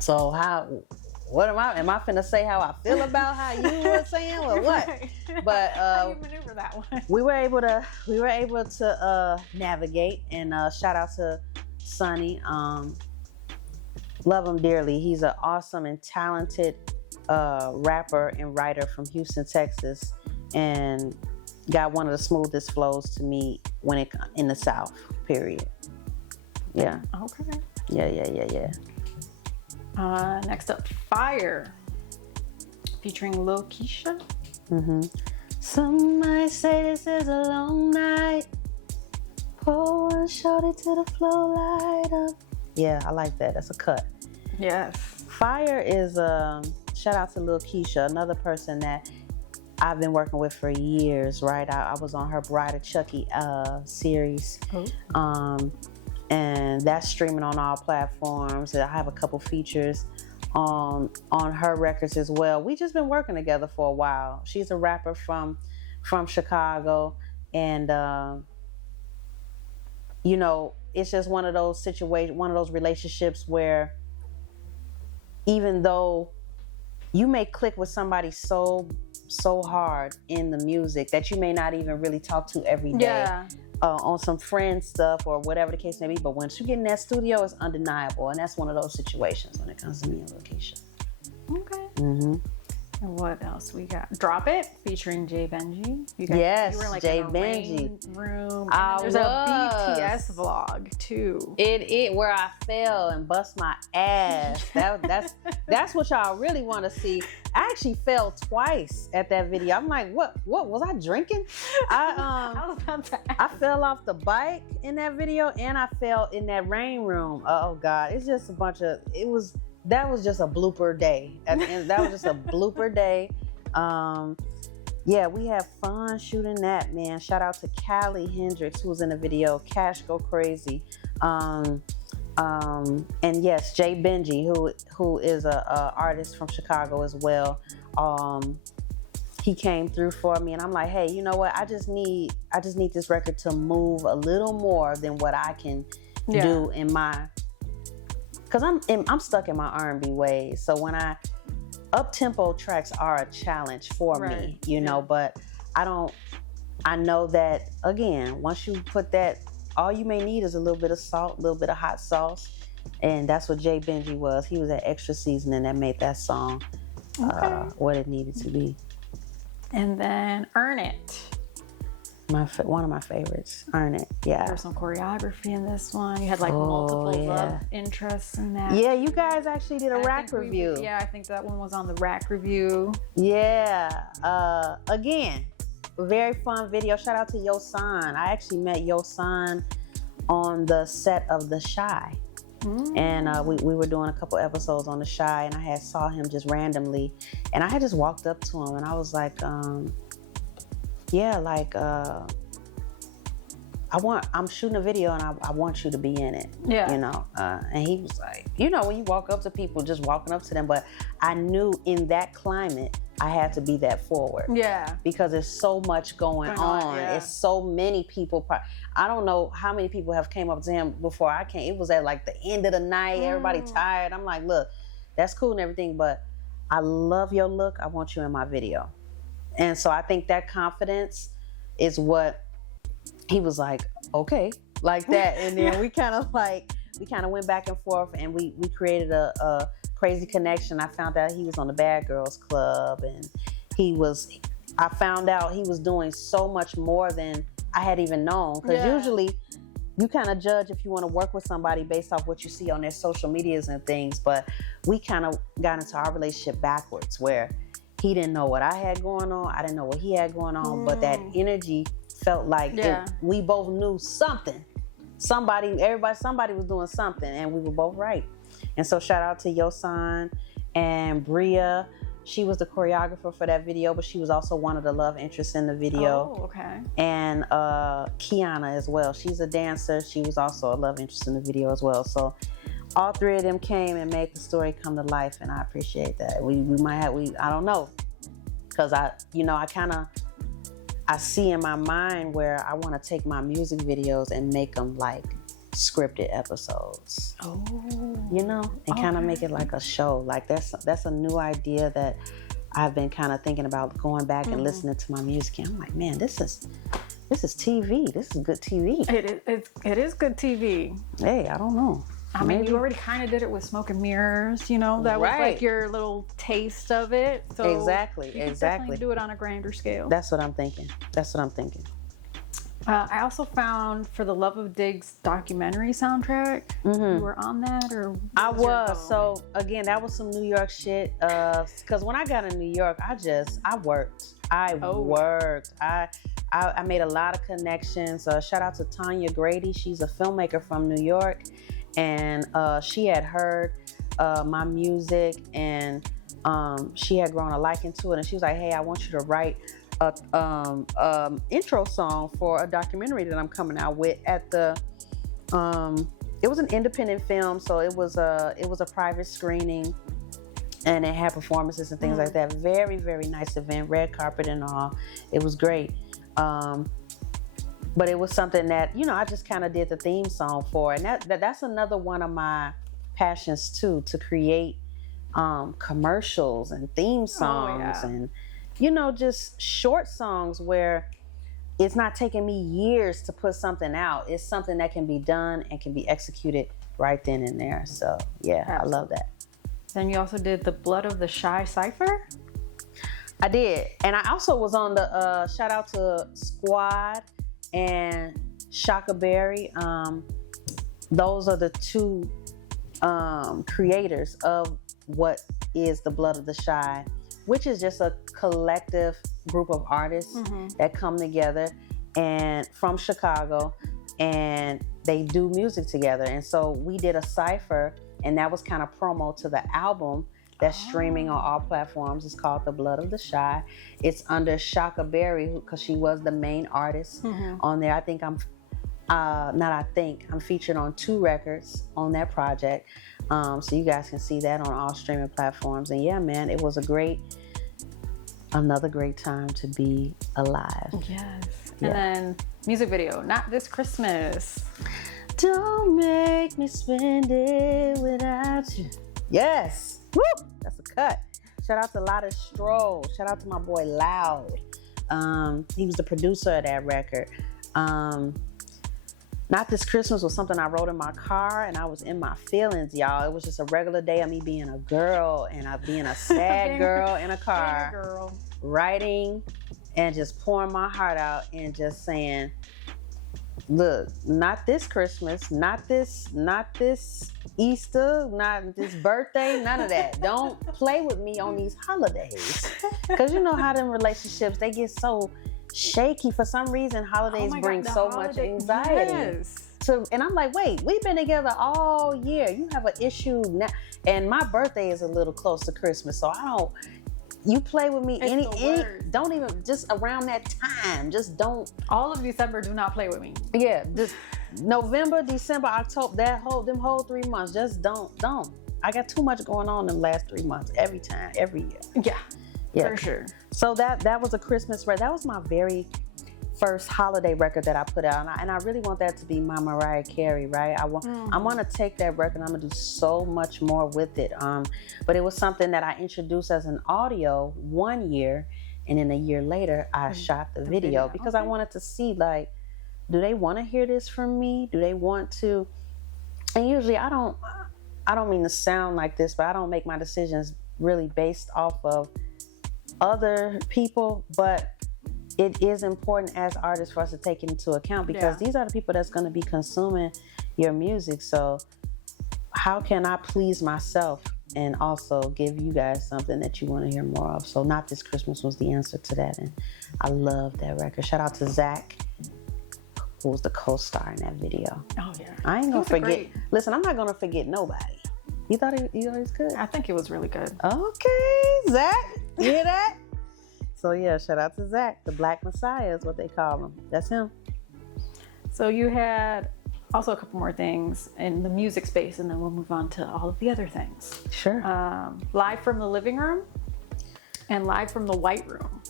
So what am I finna say how I feel about how you were saying or what? Right. But how you maneuver that one? we were able to navigate, and shout out to Sonny. Love him dearly. He's an awesome and talented rapper and writer from Houston, Texas, and got one of the smoothest flows to me in the South, period. Yeah. Okay. Yeah. Next up, Fire, featuring Lil Keisha. Some might say this is a long night. Pour one shorty to the flow, light up. Yeah, I like that. That's a cut. Yes. Fire is shout out to Lil Keisha, another person that I've been working with for years, right? I was on her Bride of Chucky series. And that's streaming on all platforms. I have a couple features on her records as well. We just been working together for a while. She's a rapper from Chicago, and it's just one of those situations, one of those relationships where even though you may click with somebody so hard in the music that you may not even really talk to every day. On some friend stuff or whatever the case may be, but once you get in that studio, it's undeniable, and that's one of those situations when it comes to me and location. Okay. And what else we got? Drop It, featuring Jay Benji. You were like Jay in a Benji. Room. And there's a BTS vlog too. It where I fell and bust my ass. That's what y'all really want to see. I actually fell twice at that video. I'm like, what was I drinking? I fell off the bike in that video, and I fell in that rain room. Oh God, it's just a bunch of. It was that was just a blooper day. At the end, that was just a blooper day. Yeah, we had fun shooting that, man. Shout out to Callie Hendricks, who was in the video. Cash Go Crazy. And yes, Jay Benji, who is a artist from Chicago as well. He came through for me, and I'm like, hey, you know what? I just need this record to move a little more than what I can do in my, because I'm stuck in my R&B ways. So when up-tempo tracks are a challenge for me, you know, but I know that, again, once you put that, all you may need is a little bit of salt, a little bit of hot sauce, and that's what Jay Benji was. He was that extra seasoning that made that song what it needed to be. And then Earn It. One of my favorites, Earn It, yeah. There's some choreography in this one. You had like multiple love interests in that. Yeah, you guys actually did a rack review. I think that one was on the rack review. Yeah, again, very fun video. Shout out to Yo San. I actually met Yo San on the set of The Chi. And we were doing a couple episodes on The Chi, and I saw him just randomly, and I had just walked up to him, and I was like, I'm shooting a video, and I want you to be in it. Yeah. You know, and he was like, you know, when you walk up to people, just walking up to them, but I knew in that climate, I had to be that forward. Yeah. Because there's so much going on. Yeah. It's so many people. I don't know how many people have came up to him before I came. It was at like the end of the night. Everybody tired. I'm like, look, that's cool and everything, but I love your look. I want you in my video. And so I think that confidence is what he was like, okay, like that. And then we kind of went back and forth, and we created a crazy connection. I found out he was on the Bad Girls Club, and I found out he was doing so much more than I had even known. Because usually you kind of judge if you want to work with somebody based off what you see on their social medias and things. But we kind of got into our relationship backwards, where he didn't know what I had going on. I didn't know what he had going on. But that energy felt like we both knew something. Somebody was doing something, and we were both right. And so shout out to Yosan and Bria. She was the choreographer for that video, but she was also one of the love interests in the video. Oh, okay. And Kiana as well. She's a dancer. She was also a love interest in the video as well. So all three of them came and made the story come to life, and I appreciate that. We might have, I don't know, because I see in my mind where I want to take my music videos and make them like scripted episodes. Oh, you know, and kind of make it like a show. Like that's a new idea that I've been kind of thinking about, going back and listening to my music. And I'm like, man, this is TV. This is good TV. It is good TV. Hey, I don't know. I mean, you already kind of did it with Smoke and Mirrors, you know, that was like your little taste of it. So exactly. You can definitely do it on a grander scale. That's what I'm thinking. I also found For the Love of Dig's documentary soundtrack. You were on that, or I was. So again, that was some New York shit. Because when I got in New York, I worked. I made a lot of connections. Shout out to Tanya Grady. She's a filmmaker from New York, and she had heard my music, and she had grown a liking to it, and she was like, "Hey, I want you to write a intro song for a documentary that I'm coming out with at the." It was an independent film, so it was a private screening, and it had performances and things like that. Very, very nice event, red carpet and all. It was great. But it was something that, you know, I just kind of did the theme song for, and that's another one of my passions too, to create commercials and theme songs and, you know, just short songs where it's not taking me years to put something out. It's something that can be done and can be executed right then and there. So yeah, absolutely. I love that. Then you also did the Blood of the Chi Cypher? I did. And I also was on the, shout out to Squad and Shaka Berry. Those are the two creators of what is the Blood of the Chi, which is just a collective group of artists that come together and from Chicago, and they do music together. And so we did a cypher and that was kind of promo to the album that's streaming on all platforms. It's called The Blood of the Shy. It's under Shaka Berry, because she was the main artist on there. I'm featured on 2 records on that project. So you guys can see that on all streaming platforms. And yeah, man, it was another great time to be alive. Yes. And then music video, Not This Christmas. Don't make me spend it without you. Yes. Woo! That's a cut. Shout out to Lotta Stroll. Shout out to my boy Loud. He was the producer of that record. Not This Christmas was something I wrote in my car, and I was in my feelings, y'all. It was just a regular day of me being a girl and being a sad girl in a car, writing and just pouring my heart out and just saying, look, not this Christmas, not this Easter, not this birthday, none of that. Don't play with me on these holidays. Because you know how them relationships, they get so shaky. For some reason, holidays bring so much anxiety. And I'm like, wait, we've been together all year. You have an issue now. And my birthday is a little close to Christmas, so you play with me don't even, just around that time, just don't. All of December, do not play with me. Yeah, this November, December, October, them whole 3 months, just don't. I got too much going on them last 3 months, every time, every year. Yeah, for sure. So that was a Christmas record. That was my very first holiday record that I put out, and I really want that to be my Mariah Carey, right? I want to take that record, I'm gonna do so much more with it. But it was something that I introduced as an audio 1 year, and then a year later I shot the video because I wanted to see, like, do they want to hear this from me? Do they want to? And usually I don't mean to sound like this, but I don't make my decisions really based off of other people, but it is important as artists for us to take it into account, because these are the people that's going to be consuming your music. So how can I please myself and also give you guys something that you want to hear more of? So Not This Christmas was the answer to that, and I love that record. Shout out to Zach, who was the co-star in that video. Oh yeah, I ain't gonna forget. Listen, I'm not gonna forget nobody. You thought he was good? I think it was really good. Okay, Zach, you hear that? So yeah, shout out to Zach, the Black Messiah is what they call him. That's him. So you had also a couple more things in the music space, and then we'll move on to all of the other things. Sure. Live from the living room and live from the white room.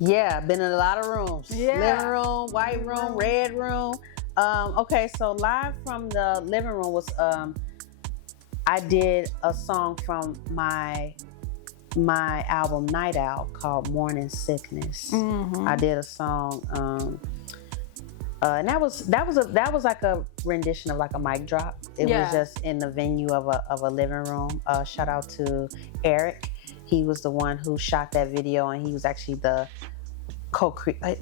Yeah, been in a lot of rooms. Yeah. Living room, white room, red room. Okay, so live from the living room was, I did a song from my album Night Owl called Morning Sickness. I did a song, and that was like a rendition of like a mic drop. It was just in the venue of a living room. Shout out to Eric. He was the one who shot that video, and he was actually the creator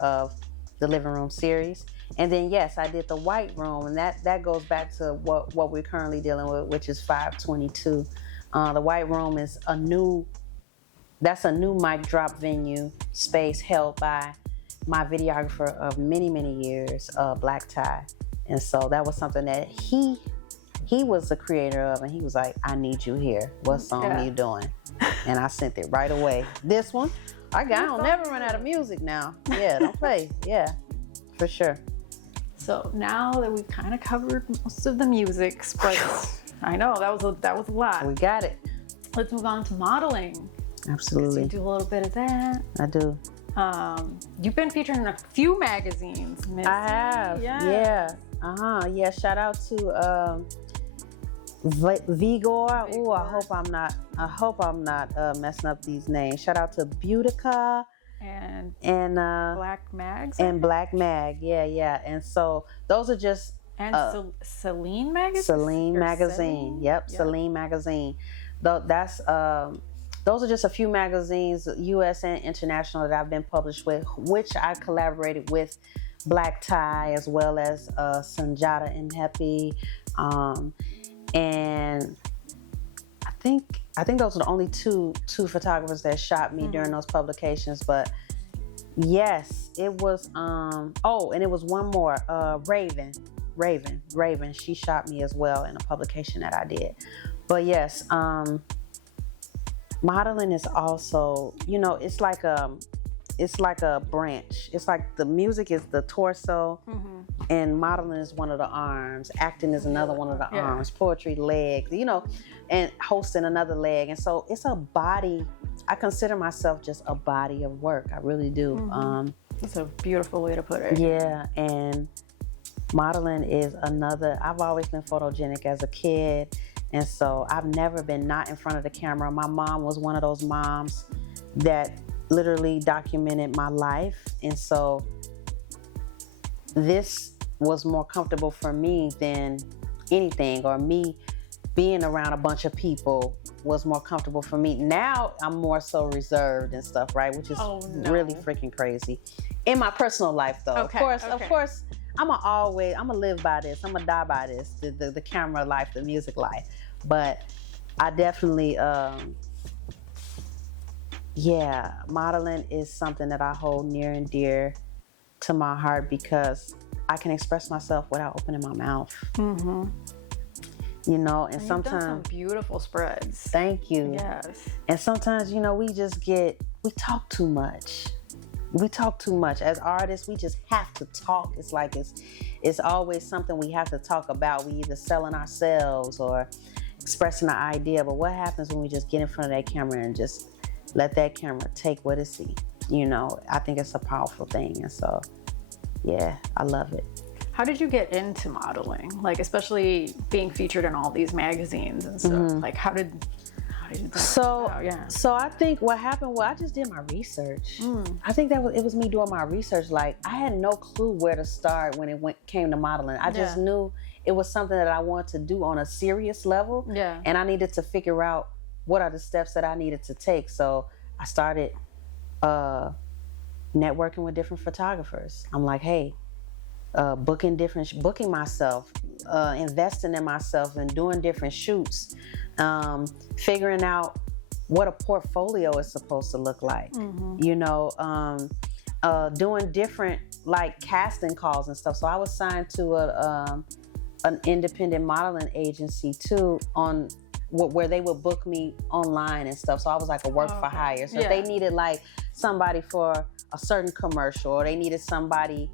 of the Living Room series. And then yes, I did the white room, and that goes back to what we're currently dealing with, which is 522. The white room is a new mic drop venue space held by my videographer of many, many years, Black Tie. And so that was something that he was the creator of, and he was like, I need you here. What song are you doing? And I sent it right away. This one, I don't never run out of music now. Yeah, don't play. Yeah, for sure. So now that we've kind of covered most of the music, but I know that was a lot. We got it. Let's move on to modeling. Absolutely. You do a little bit of that. I do. You've been featured in a few magazines, Missy. I have. Yeah. Yeah. Shout out to Vigor. Ooh, I hope I'm not messing up these names. Shout out to Beautica and Black Mags. And Black Mag. Yeah. And so those are just Celine Magazine. Celine Magazine. Yep. Celine Magazine. Those are just a few magazines, U.S. and international, that I've been published with, which I collaborated with Black Tie as well as Sanjata and Happy. And I think those are the only two photographers that shot me during those publications. But yes, it was and it was one more, Raven. Raven, she shot me as well in a publication that I did. But yes, modeling is also, it's like a branch. It's like the music is the torso, and modeling is one of the arms. Acting is another one of the arms. Poetry, legs, and hosting another leg. And so it's a body. I consider myself just a body of work. I really do. That's a beautiful way to put it. Yeah, and modeling is another. I've always been photogenic as a kid. And so I've never been not in front of the camera. My mom was one of those moms that literally documented my life. And so this was more comfortable for me than anything, or me being around a bunch of people was more comfortable for me. Now I'm more so reserved and stuff, right? Which is really freaking crazy. In my personal life though. Of course, I'm gonna live by this. I'm gonna die by this, the camera life, the music life. But I definitely, modeling is something that I hold near and dear to my heart because I can express myself without opening my mouth. And You've sometimes done some beautiful spreads. Thank you. Yes. And sometimes, we talk too much. We talk too much. As artists, we just have to talk. It's like it's always something we have to talk about. We either selling ourselves or expressing an idea. But what happens when we just get in front of that camera and just let that camera take what it sees? I think it's a powerful thing. And so, yeah, I love it. How did you get into modeling? Like, especially being featured in all these magazines and stuff. Like, how did that So, come out? so I think what happened, I just did my research. I think it was me doing my research. Like, I had no clue where to start when it came to modeling. I just knew it was something that I wanted to do on a serious level. Yeah. And I needed to figure out what are the steps that I needed to take. So I started networking with different photographers. I'm like, hey, booking myself, investing in myself and doing different shoots, figuring out what a portfolio is supposed to look like, doing different like casting calls and stuff. So I was signed to an independent modeling agency too, where they would book me online and stuff. So I was like a work for hire. So if they needed like somebody for a certain commercial, or they needed somebody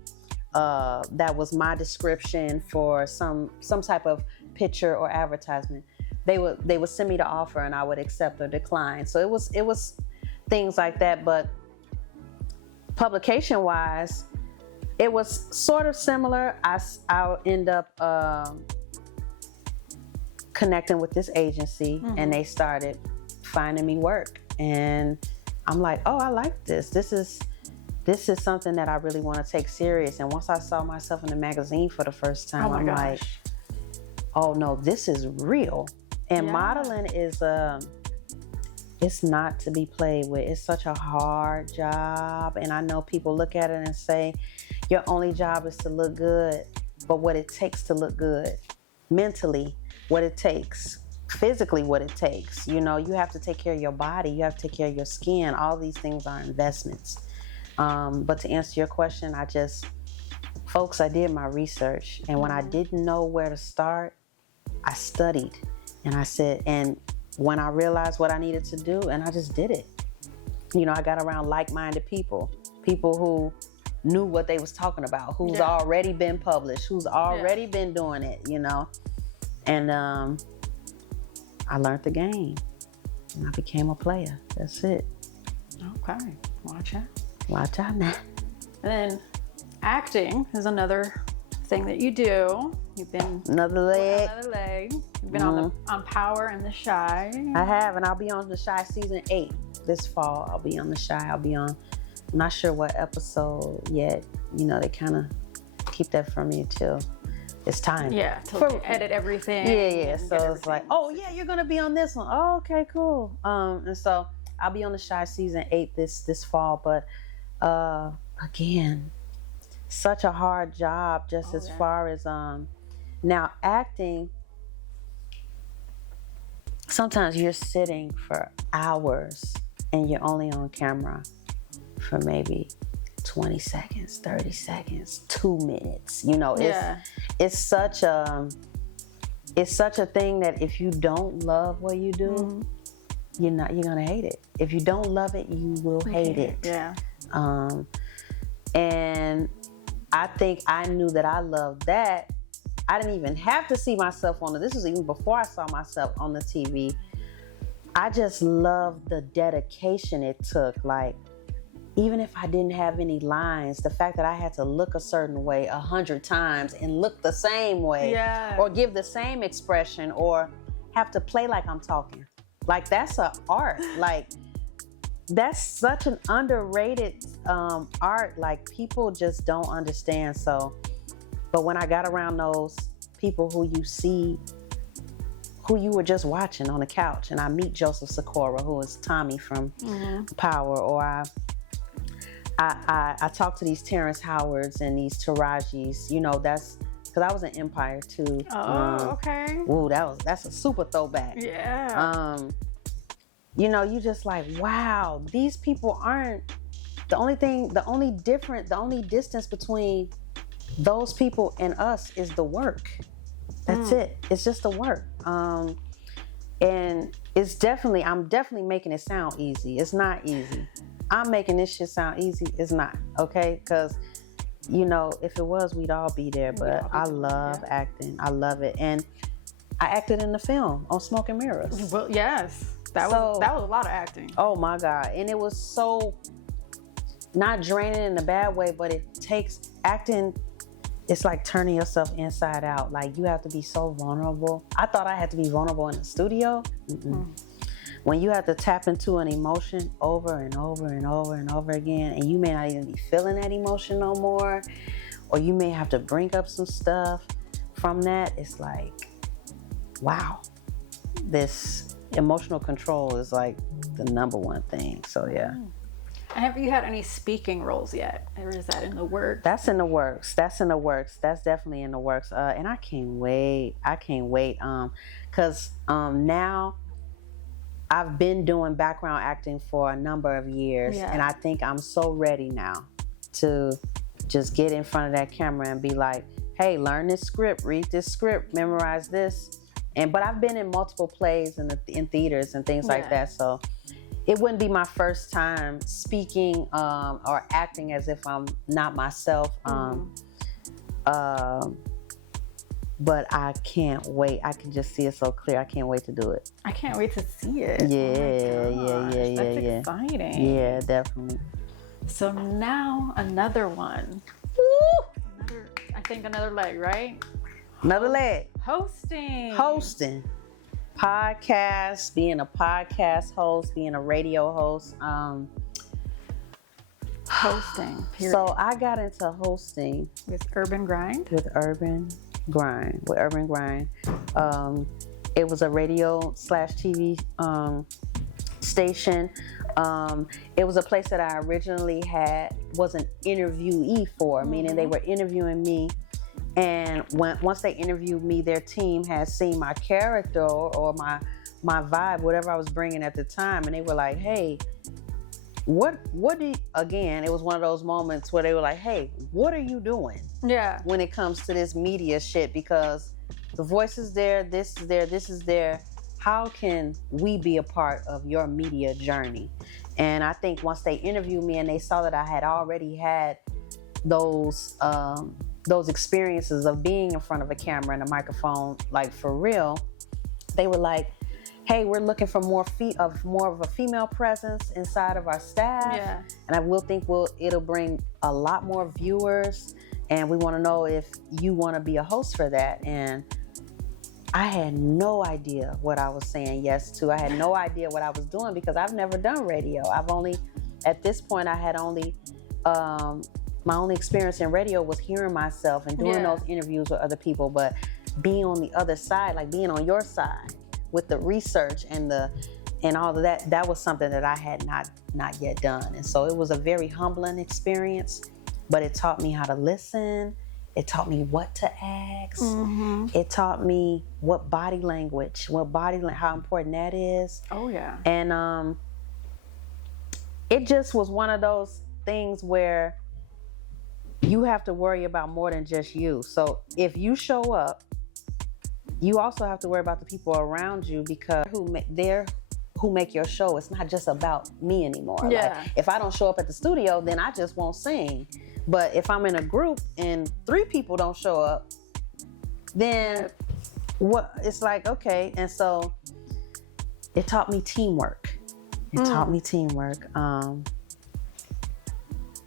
that was my description for some type of picture or advertisement, they would send me the offer and I would accept or decline. So it was things like that. But publication wise, it was sort of similar. I'll end up connecting with this agency, and they started finding me work, and I'm like, oh, I like this. This is something that I really want to take serious. And once I saw myself in the magazine for the first time, I'm like, oh no, this is real. And modeling is it's not to be played with. It's such a hard job. And I know people look at it and say, your only job is to look good. But what it takes to look good, mentally, what it takes, physically what it takes. You have to take care of your body. You have to take care of your skin. All these things are investments. But to answer your question, I did my research. And when I didn't know where to start, I studied. And I said, and when I realized what I needed to do, and I just did it. I got around like-minded people who knew what they was talking about, who's already been published, who's already been doing it, And I learned the game, and I became a player. That's it. Okay, watch out. Watch out now. And then acting is another thing that you do. You've been another leg. You've been on Power and The Chi. I have, and I'll be on The Chi season 8 this fall. I'll be on The Chi. I'm not sure what episode yet. They kind of keep that from me till it's time. Yeah, to edit everything. Yeah. So it's like, oh yeah, you're gonna be on this one. Oh, okay, cool. And so I'll be on The Chi season 8 this fall. But again, such a hard job. Just as far as now acting. Sometimes you're sitting for hours and you're only on camera for maybe 20 seconds, 30 seconds, 2 minutes. You know, Yeah. it's such a thing that if you don't love what you do, you're gonna hate it. If you don't love it, you will hate it. Yeah. And I think I knew that I loved that. I didn't even have to see myself on it. This was even before I saw myself on the TV. I just loved the dedication it took. Like, even if I didn't have any lines, the fact that I had to look a certain way 100 times and look the same way, or give the same expression, or have to play like I'm talking. Like, that's an art. Like, that's such an underrated art. Like, people just don't understand. So, but when I got around those people who you see, who you were just watching on the couch, and I meet Joseph Sikora, who is Tommy from Power, or I talk to these Terrence Howards and these Tarajis, you know, that's because I was in Empire too. Okay. Ooh, that's a super throwback. Yeah. You know, you just like, wow, these people aren't the only distance between those people and us is the work. That's it. It's just the work. And I'm definitely making it sound easy. It's not easy. I'm making this shit sound easy. It's not, okay? Because, you know, if it was, we'd all be there. But I love acting. I love it. And I acted in the film on Smoke and Mirrors. Well, yes. That was a lot of acting. Oh my God. And it was so not draining in a bad way, but it takes acting. It's like turning yourself inside out. Like, you have to be so vulnerable. I thought I had to be vulnerable in the studio. When you have to tap into an emotion over and over and over and over again, and you may not even be feeling that emotion no more, or you may have to bring up some stuff from that, it's like, wow, this emotional control is like the number one thing. So yeah. Have you had any speaking roles yet, or is that in the works? That's in the works. That's definitely in the works. And I can't wait. Because now I've been doing background acting for a number of years, and I think I'm so ready now to just get in front of that camera and be like, hey, learn this script, read this script, memorize this. But I've been in multiple plays in theaters and things like that, so it wouldn't be my first time speaking or acting as if I'm not myself. But I can't wait. I can just see it so clear. I can't wait to do it. I can't wait to see it. Yeah. That's exciting. Yeah, definitely. So now another one. Woo! I think another leg, right? Another leg. Hosting. Podcast, being a podcast host, being a radio host. Hosting. Period. So I got into hosting with Urban Grind. It was a radio / TV station. It was a place that I originally was an interviewee for, meaning they were interviewing me. And once they interviewed me, their team had seen my character or my vibe, whatever I was bringing at the time, and they were like, "Hey, again?" It was one of those moments where they were like, "Hey, what are you doing?" Yeah. When it comes to this media shit, because the voice is there, this is there, this is there. How can we be a part of your media journey? And I think once they interviewed me and they saw that I had already had those experiences of being in front of a camera and a microphone, like for real, they were like, hey, we're looking for more of a female presence inside of our staff. Yeah. And I will think it'll bring a lot more viewers, and we want to know if you want to be a host for that. And I had no idea what I was saying yes to. I had no idea what I was doing because I've never done radio. At this point, I had only my only experience in radio was hearing myself and doing those interviews with other people, but being on the other side, like being on your side with the research and all of that, that was something that I had not yet done. And so it was a very humbling experience, but it taught me how to listen. It taught me what to ask. Mm-hmm. It taught me what body language, how important that is. Oh yeah. And it just was one of those things where you have to worry about more than just you. So if you show up, you also have to worry about the people around you, because they're who make your show. It's not just about me anymore. Yeah. Like, if I don't show up at the studio, then I just won't sing. But if I'm in a group and 3 people don't show up, then what? It's like, okay. And so it taught me teamwork.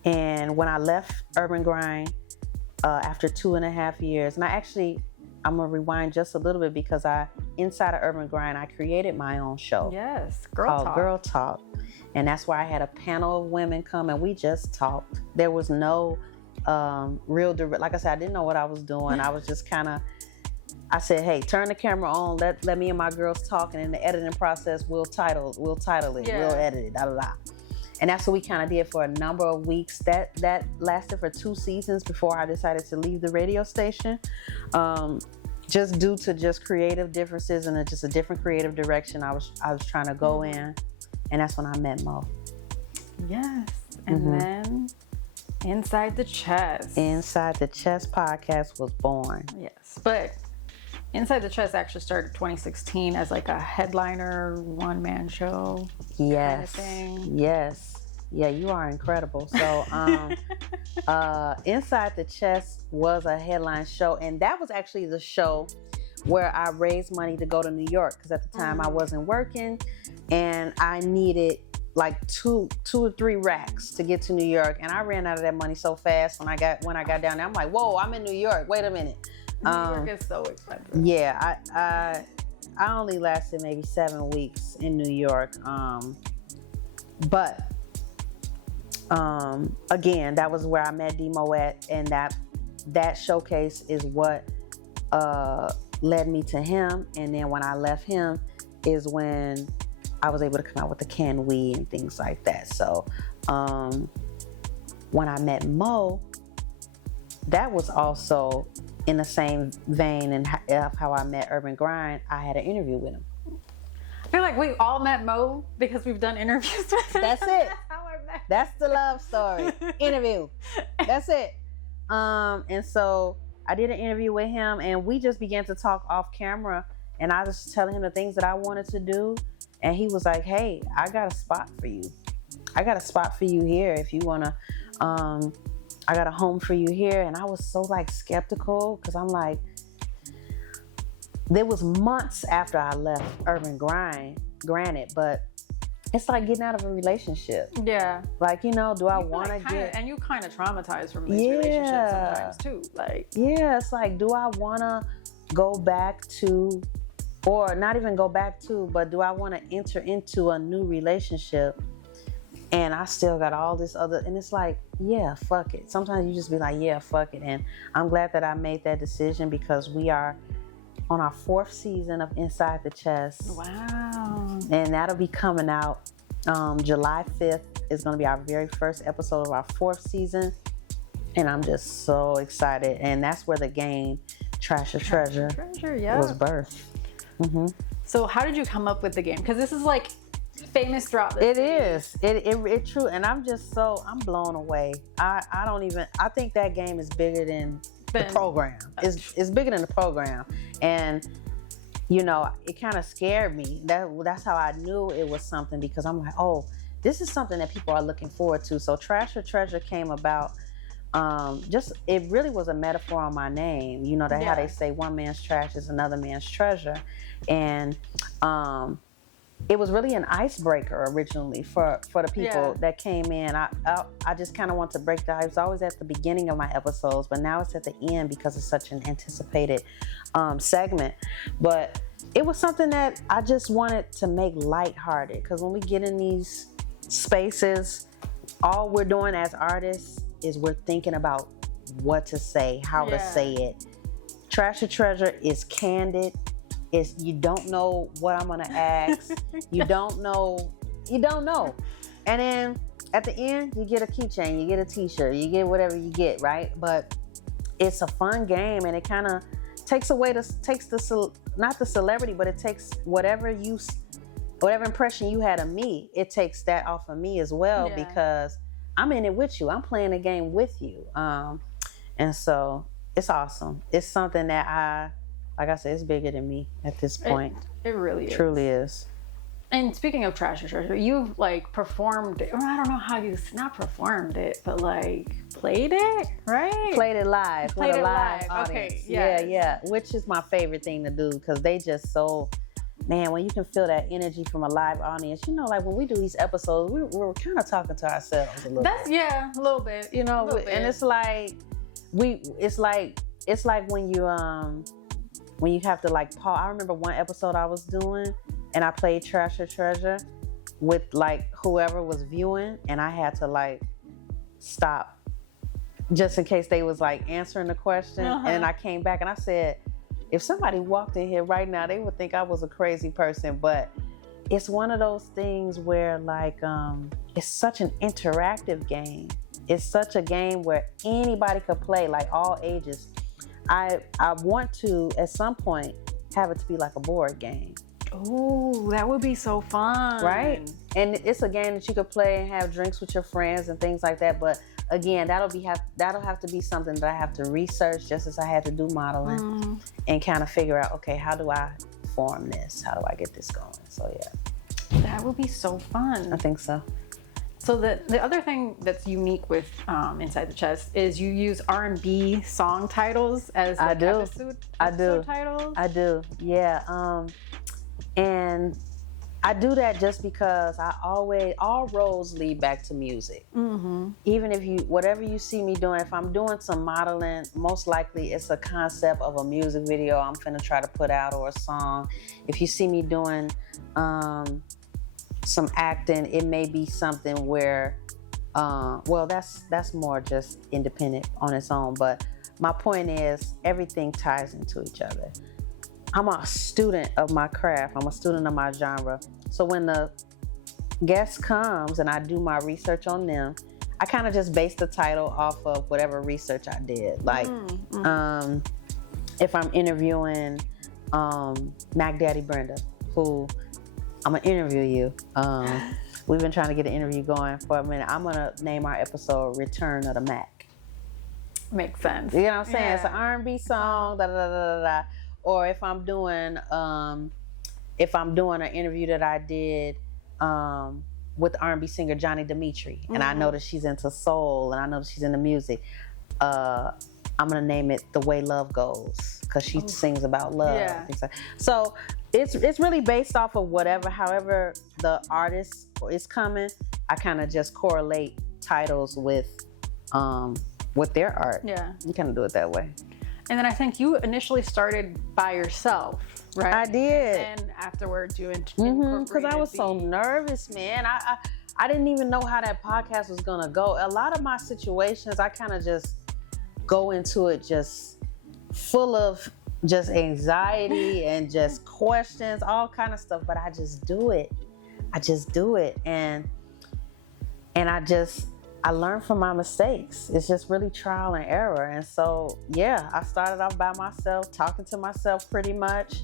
And when I left Urban Grind after 2.5 years, and I'm gonna rewind just a little bit, because inside of Urban Grind, I created my own show. Yes, called Girl Talk. And that's where I had a panel of women come and we just talked. There was no real direct, like I said, I didn't know what I was doing. I was just I said, hey, turn the camera on, let me and my girls talk, and in the editing process, we'll title it, we'll edit it, And that's what we kind of did for a number of weeks. That lasted for 2 seasons before I decided to leave the radio station, just due to just creative differences and just a different creative direction I was trying to go in. And that's when I met Mo. Yes, and then Inside the Chest. Inside the Chest podcast was born. Yes, but Inside the Chest actually started 2016 as like a headliner, one-man show. Yes. Kind of thing. Yes. Yeah, you are incredible. So, Inside the Chest was a headline show, and that was actually the show where I raised money to go to New York, because at the time I wasn't working, and I needed like two or three racks to get to New York, and I ran out of that money so fast when I got down there. I'm like, whoa, I'm in New York. Wait a minute. New York is so expensive. Yeah, I only lasted maybe 7 weeks in New York, but again, that was where I met Demo at, and that showcase is what led me to him. And then when I left him is when I was able to come out with the Can We and things like that. So when I met Mo, that was also in the same vein of how I met Urban Grind. I had an interview with him. I feel like we all met Mo because we've done interviews with him. That's it. That's how I met. That's the love story. Interview. That's it. And so I did an interview with him, and we just began to talk off camera, and I was telling him the things that I wanted to do, and he was like, hey, I got a spot for you. I got a spot for you here if you want to, I got a home for you here. And I was so like skeptical, because I'm like, there was months after I left Urban Grind, granted, but it's like getting out of a relationship. Yeah. Like, do I want to get... And you kind of traumatized from these relationships sometimes too. Like, yeah, it's like, do I want to go back to, or not even go back to, but do I want to enter into a new relationship? And I still got all this other, and it's like, yeah, fuck it. Sometimes you just be like, yeah, fuck it. And I'm glad that I made that decision, because we are on our 4th season of Inside the Chest. wow. And that'll be coming out July 5th is going to be our very first episode of our 4th season. And I'm just so excited. And that's where the game Treasur was birthed. Mm-hmm. So how did you come up with the game? Because this is like famous throughout the It is. It true. And I'm blown away. I think that game is bigger than the program. It's bigger than the program. And it kind of scared me. That's how I knew it was something, because I'm like, oh, this is something that people are looking forward to. So Treasur came about, it really was a metaphor on my name. How they say one man's trash is another man's treasure. And it was really an icebreaker originally for the people that came in. I just kind of want to break the ice. It's always at the beginning of my episodes, but now it's at the end because it's such an anticipated segment. But it was something that I just wanted to make lighthearted, because when we get in these spaces, all we're doing as artists is we're thinking about what to say, how to say it. Treasur is candid. You don't know what I'm gonna ask. You don't know. And then at the end, you get a keychain, you get a t-shirt, you get whatever you get, right? But it's a fun game, and it kind of takes not the celebrity, but it takes whatever impression you had of me, it takes that off of me as well, because I'm in it with you. I'm playing the game with you. And so it's awesome. It's something that like I said, it's bigger than me at this point. It really is. Truly is. And speaking of Treasur, you've like performed, or I don't know how you, not performed it, but like played it, right? Played it live. Played with a it live live. audience. Okay, Yeah. Which is my favorite thing to do, because they just so, man, when you can feel that energy from a live audience, you know, like when we do these episodes, we're kind of talking to ourselves a little bit. Yeah, a little bit. You know, and it's like, it's like when you have to like pause. I remember one episode I was doing, and I played Treasur with like whoever was viewing, and I had to like stop just in case they was like answering the question. And then I came back and I said, if somebody walked in here right now, they would think I was a crazy person. But it's one of those things where like it's such an interactive game. It's such a game where anybody could play, like all ages. I want to at some point have it to be like a board game. Oh, that would be so fun. Right? And it's a game that you could play and have drinks with your friends and things like that. But again, that'll have to be something that I have to research, just as I had to do modeling and kind of figure out, okay, how do I form this? How do I get this going? So yeah. That would be so fun. I think so. So the other thing that's unique with Inside the Chest is you use R&B song titles as like episode titles. I do. Yeah. And I do that just because all roads lead back to music. Mm-hmm. Even whatever you see me doing, if I'm doing some modeling, most likely it's a concept of a music video I'm finna try to put out, or a song. If you see me doing some acting, it may be something where, that's more just independent on its own. But my point is, everything ties into each other. I'm a student of my craft. I'm a student of my genre. So when the guest comes and I do my research on them, I kind of just base the title off of whatever research I did. Like, if I'm interviewing Mac Daddy Brenda, who I'm gonna interview you. We've been trying to get an interview going for a minute. I'm gonna name our episode "Return of the Mac." Makes sense. You know what I'm saying? Yeah. It's an R&B song. Da da da da da. Or if I'm doing an interview that I did with R&B singer Johnny Dimitri, and I know that she's into soul, and I know that she's into music, I'm gonna name it "The Way Love Goes," because she sings about love. Yeah. Things like. So it's really based off of however the artist is coming. I kind of just correlate titles with their art. Yeah. You kind of do it that way. And then I think you initially started by yourself, right? I did. And afterwards you incorporated. Because I was so nervous, man. I didn't even know how that podcast was gonna go. A lot of my situations, I kind of just go into it just full of just anxiety and just questions, all kind of stuff. But I just do it. And I learned from my mistakes. It's just really trial and error. And so, yeah, I started off by myself, talking to myself pretty much.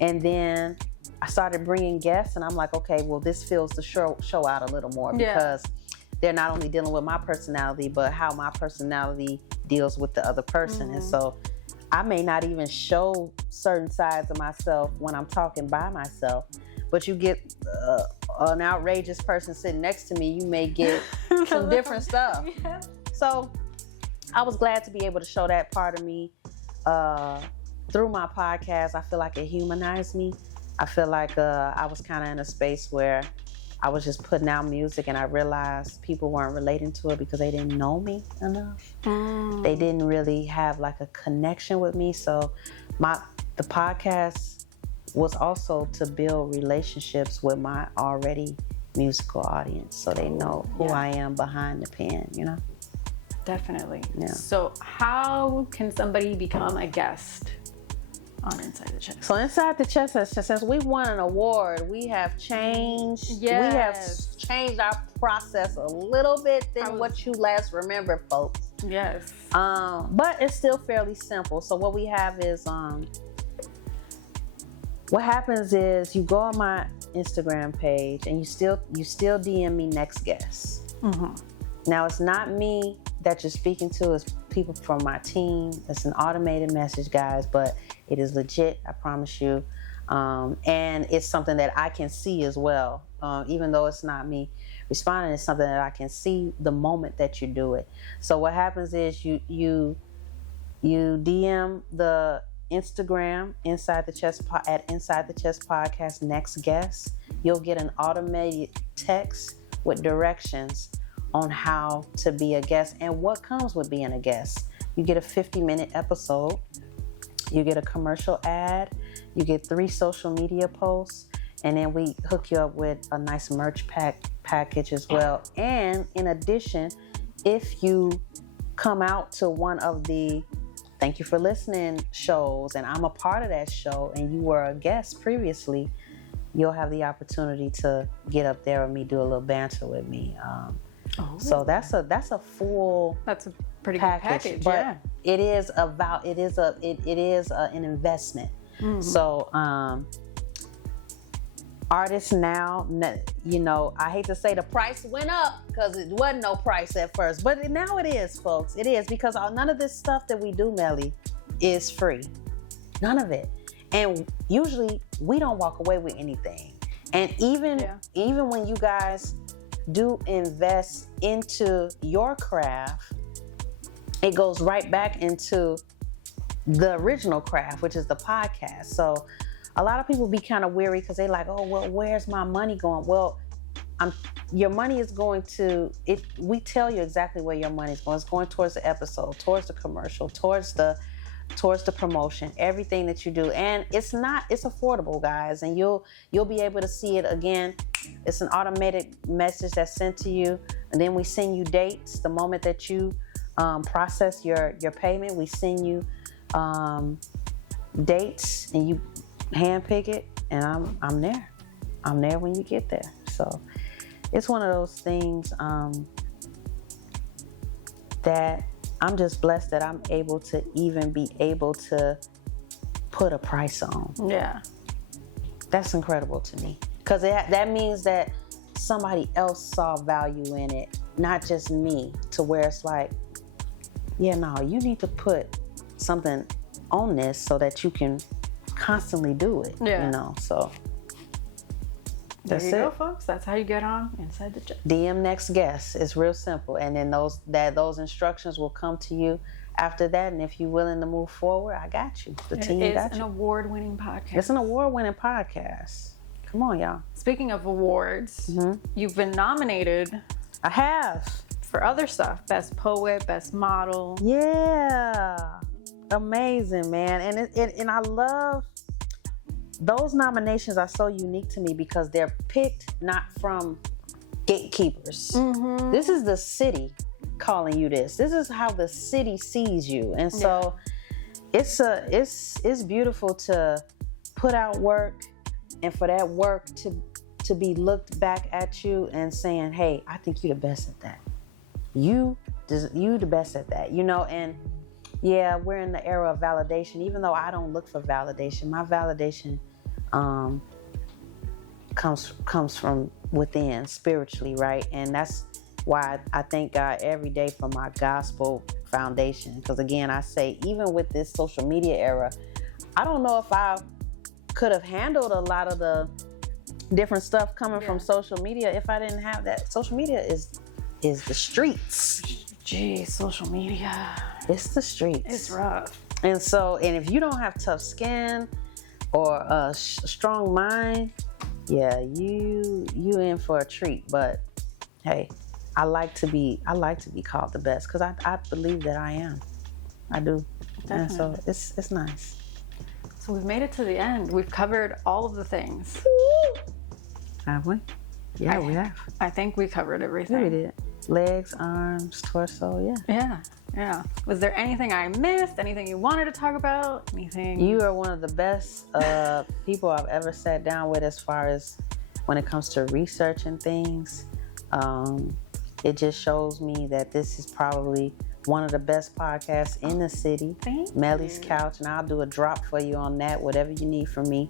And then I started bringing guests, and I'm like, okay, well, this fills the show out a little more, because they're not only dealing with my personality, but how my personality deals with the other person. And so I may not even show certain sides of myself when I'm talking by myself. But you get an outrageous person sitting next to me, you may get some different stuff. Yeah. So I was glad to be able to show that part of me through my podcast. I feel like it humanized me. I feel like I was kind of in a space where I was just putting out music, and I realized people weren't relating to it because they didn't know me enough. They didn't really have like a connection with me. So the podcast was also to build relationships with my already musical audience, so they know who I am behind the pen, you know? Definitely. Yeah. So how can somebody become a guest on Inside the Chest? So Inside the Chest, since we won an award, we have changed. Yes. We have changed our process a little bit than what you last remember, folks. Yes. But it's still fairly simple. So what we have is what happens is you go on my Instagram page and you still DM me next guest. Now it's not me that you're speaking to is people from my team. It's an automated message, guys, but it is legit, I promise you. And it's something that I can see as well. Even though it's not me responding, it's something that I can see the moment that you do it. So what happens is you DM the Instagram Inside the Chest Podcast next guest. You'll get an automated text with directions on how to be a guest and what comes with being a guest. You get a 50-minute episode. You get a commercial ad. You get 3 social media posts. And then we hook you up with a nice merch package as well. And in addition, if you come out to one of the Thank You for Listening shows, and I'm a part of that show, and you were a guest previously, you'll have the opportunity to get up there with me, do a little banter with me. So that's a full. That's a pretty good package, but yeah. It is an investment. Mm-hmm. So artists now, you know, I hate to say the price went up because it wasn't no price at first, but now it is, folks. It is, because none of this stuff that we do, Melly, is free. None of it. And usually we don't walk away with anything. And even when you guys do invest into your craft, it goes right back into the original craft, which is the podcast. So a lot of people be kind of weary because they like, oh, well, where's my money going? Well, your money is going to, we tell you exactly where your money is going. It's going towards the episode, towards the commercial, towards the promotion, everything that you do. And it's affordable, guys. And you'll be able to see it again. It's an automated message that's sent to you. And then we send you dates. The moment that you process your payment, we send you dates, and you handpick it, and I'm there. I'm there when you get there. So it's one of those things that I'm just blessed that I'm able to even be able to put a price on. Yeah. That's incredible to me, because that means that somebody else saw value in it, not just me, to where it's like, yeah, no, you need to put something on this so that you can constantly do it. You know, so there you go, folks. That's how you get on Inside the Chest. DM next guest. It's real simple, and then those instructions will come to you after that. And if you're willing to move forward, I got you. The team got you. It's an award-winning podcast. It's an award-winning podcast. Come on, y'all. Speaking of awards, you've been nominated. I have. For other stuff, Best Poet, Best Model. Yeah, amazing, man. And I love those nominations. Are so unique to me because they're picked not from gatekeepers. This is the city calling you this. This is how the city sees you, and so it's beautiful to put out work, and for that work to be looked back at you and saying, hey, I think you're the best at that. You the best at that, you know. And yeah, we're in the era of validation. Even though I don't look for validation, my validation comes from within, spiritually, right? And that's why I thank God every day for my gospel foundation. Because again, I say, even with this social media era, I don't know if I could have handled a lot of the different stuff coming from social media if I didn't have that. Social media is the streets. Geez, social media. It's the streets. It's rough. And if you don't have tough skin or a strong mind, yeah, you in for a treat. But hey, I like to be called the best because I believe that I am. I do. Definitely. And so it's nice. So we've made it to the end. We've covered all of the things. Have we? Yeah, we have. I think we covered everything. Yeah, we did. Legs, arms, torso, yeah. Was there anything I missed? Anything you wanted to talk about? Anything? You are one of the best people I've ever sat down with as far as when it comes to researching things. It just shows me that this is probably one of the best podcasts in the city. Melly's Couch, and I'll do a drop for you on that, whatever you need from me.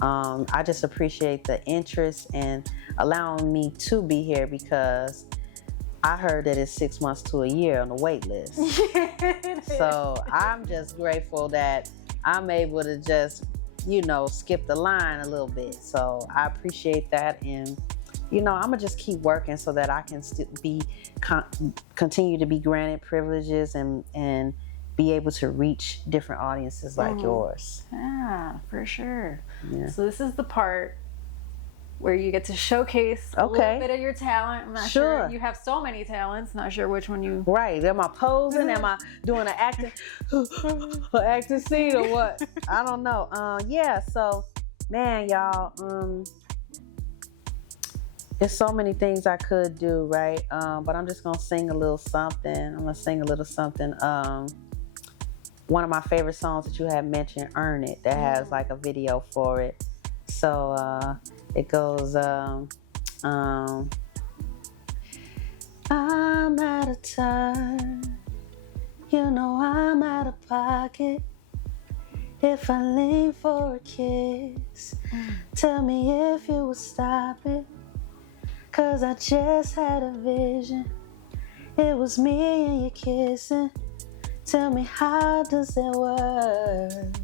I just appreciate the interest and allowing me to be here because I heard that it's 6 months to a year on the wait list. So I'm just grateful that I'm able to just, skip the line a little bit. So I appreciate that. And, I'm going to just keep working so that I can still continue to be granted privileges and be able to reach different audiences like yours. Yeah, for sure. Yeah. So this is the part where you get to showcase a little bit of your talent. I'm not sure. You have so many talents. Not sure which one you... Right. Am I posing? Am I doing an acting scene or what? I don't know. Yeah. So, man, y'all, there's so many things I could do, right? But I'm just going to sing a little something. I'm going to sing a little something. One of my favorite songs that you had mentioned, Earn It, that has like a video for it. So, it goes, I'm out of time, I'm out of pocket. If I lean for a kiss, tell me if you would stop it. 'Cause I just had a vision, it was me and you kissing. Tell me, how does it work?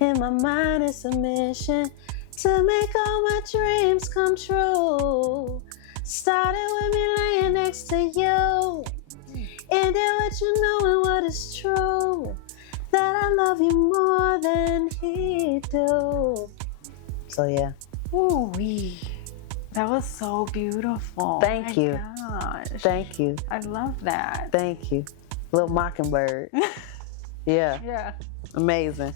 In my mind it's a mission to make all my dreams come true. Started with me laying next to you, and then let you knowing what is true, that I love you more than he do. So yeah. Ooh-wee. That was so beautiful. Thank you. Gosh. Thank you. I love that. Thank you. Little mockingbird. Yeah. Yeah. Amazing.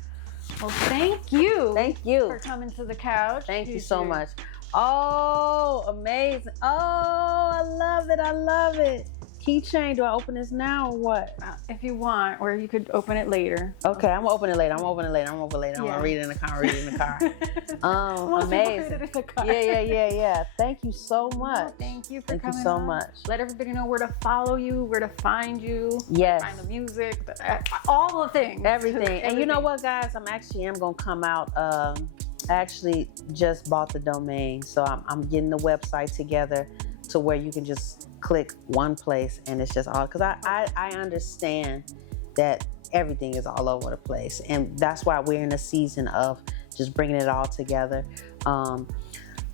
Well, thank you. Thank you for coming to the couch. Thank you so much. Oh, amazing. Oh, I love it. I love it. Keychain, do I open this now or what? If you want, or you could open it later. Okay, I'm gonna open it later. I'm gonna read it in the car. Amazing. Yeah. Thank you so much. Thank you for coming. Thank you so on. much. Let everybody know where to follow you, where to find you. Yes. Find the music, all the things. Everything. And you know what, guys? I'm gonna come out. I actually just bought the domain, so I'm getting the website together to where you can just click one place and it's just all, because I understand that everything is all over the place, and that's why we're in a season of just bringing it all together,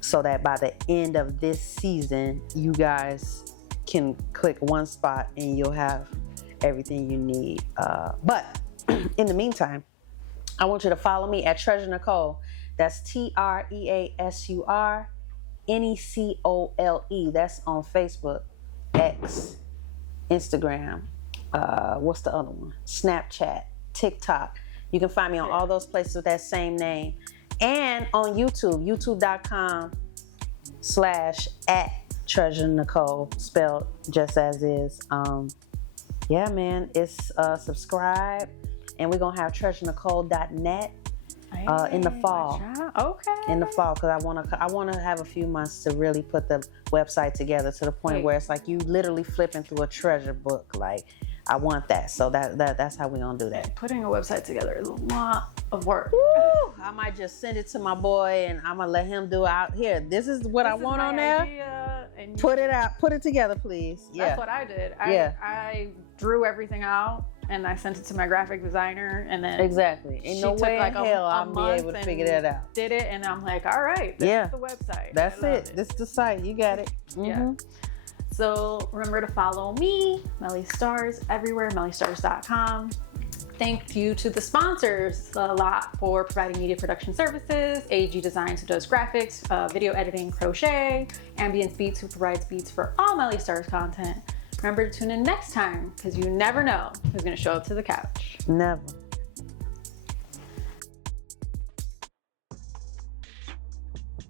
so that by the end of this season you guys can click one spot and you'll have everything you need. But in the meantime, I want you to follow me at Treasur Nicole. That's TreasurNecole. That's on Facebook, X, Instagram, what's the other one? Snapchat, TikTok. You can find me on all those places with that same name. And on YouTube, youtube.com/@Treasur Nicole, spelled just as is. Yeah, man, it's subscribe, and we're gonna have treasurnicole.net in the fall. Okay. In the fall, because I want to have a few months to really put the website together to the point where it's like you literally flipping through a treasure book. Like, I want that. So that's how we're gonna do that. Putting a website together is a lot of work. Woo! I might just send it to my boy and I'm gonna let him do out here. This is what I want on there. And put it together, please. That's what I did. I drew everything out and I sent it to my graphic designer, and then exactly. Ain't no way in hell I'll be able to figure that out. Did it, and I'm like, all right, this is the website. That's it. This is the site. You got it. Mm-hmm. Yeah. So remember to follow me, Melly Starz, everywhere, mellystars.com. Thank you to the sponsors a lot for providing media production services: AG Designs, who does graphics, video editing, crochet, Ambience Beats, who provides beats for all Melly Starz content. Remember to tune in next time, because you never know who's going to show up to the couch. Never.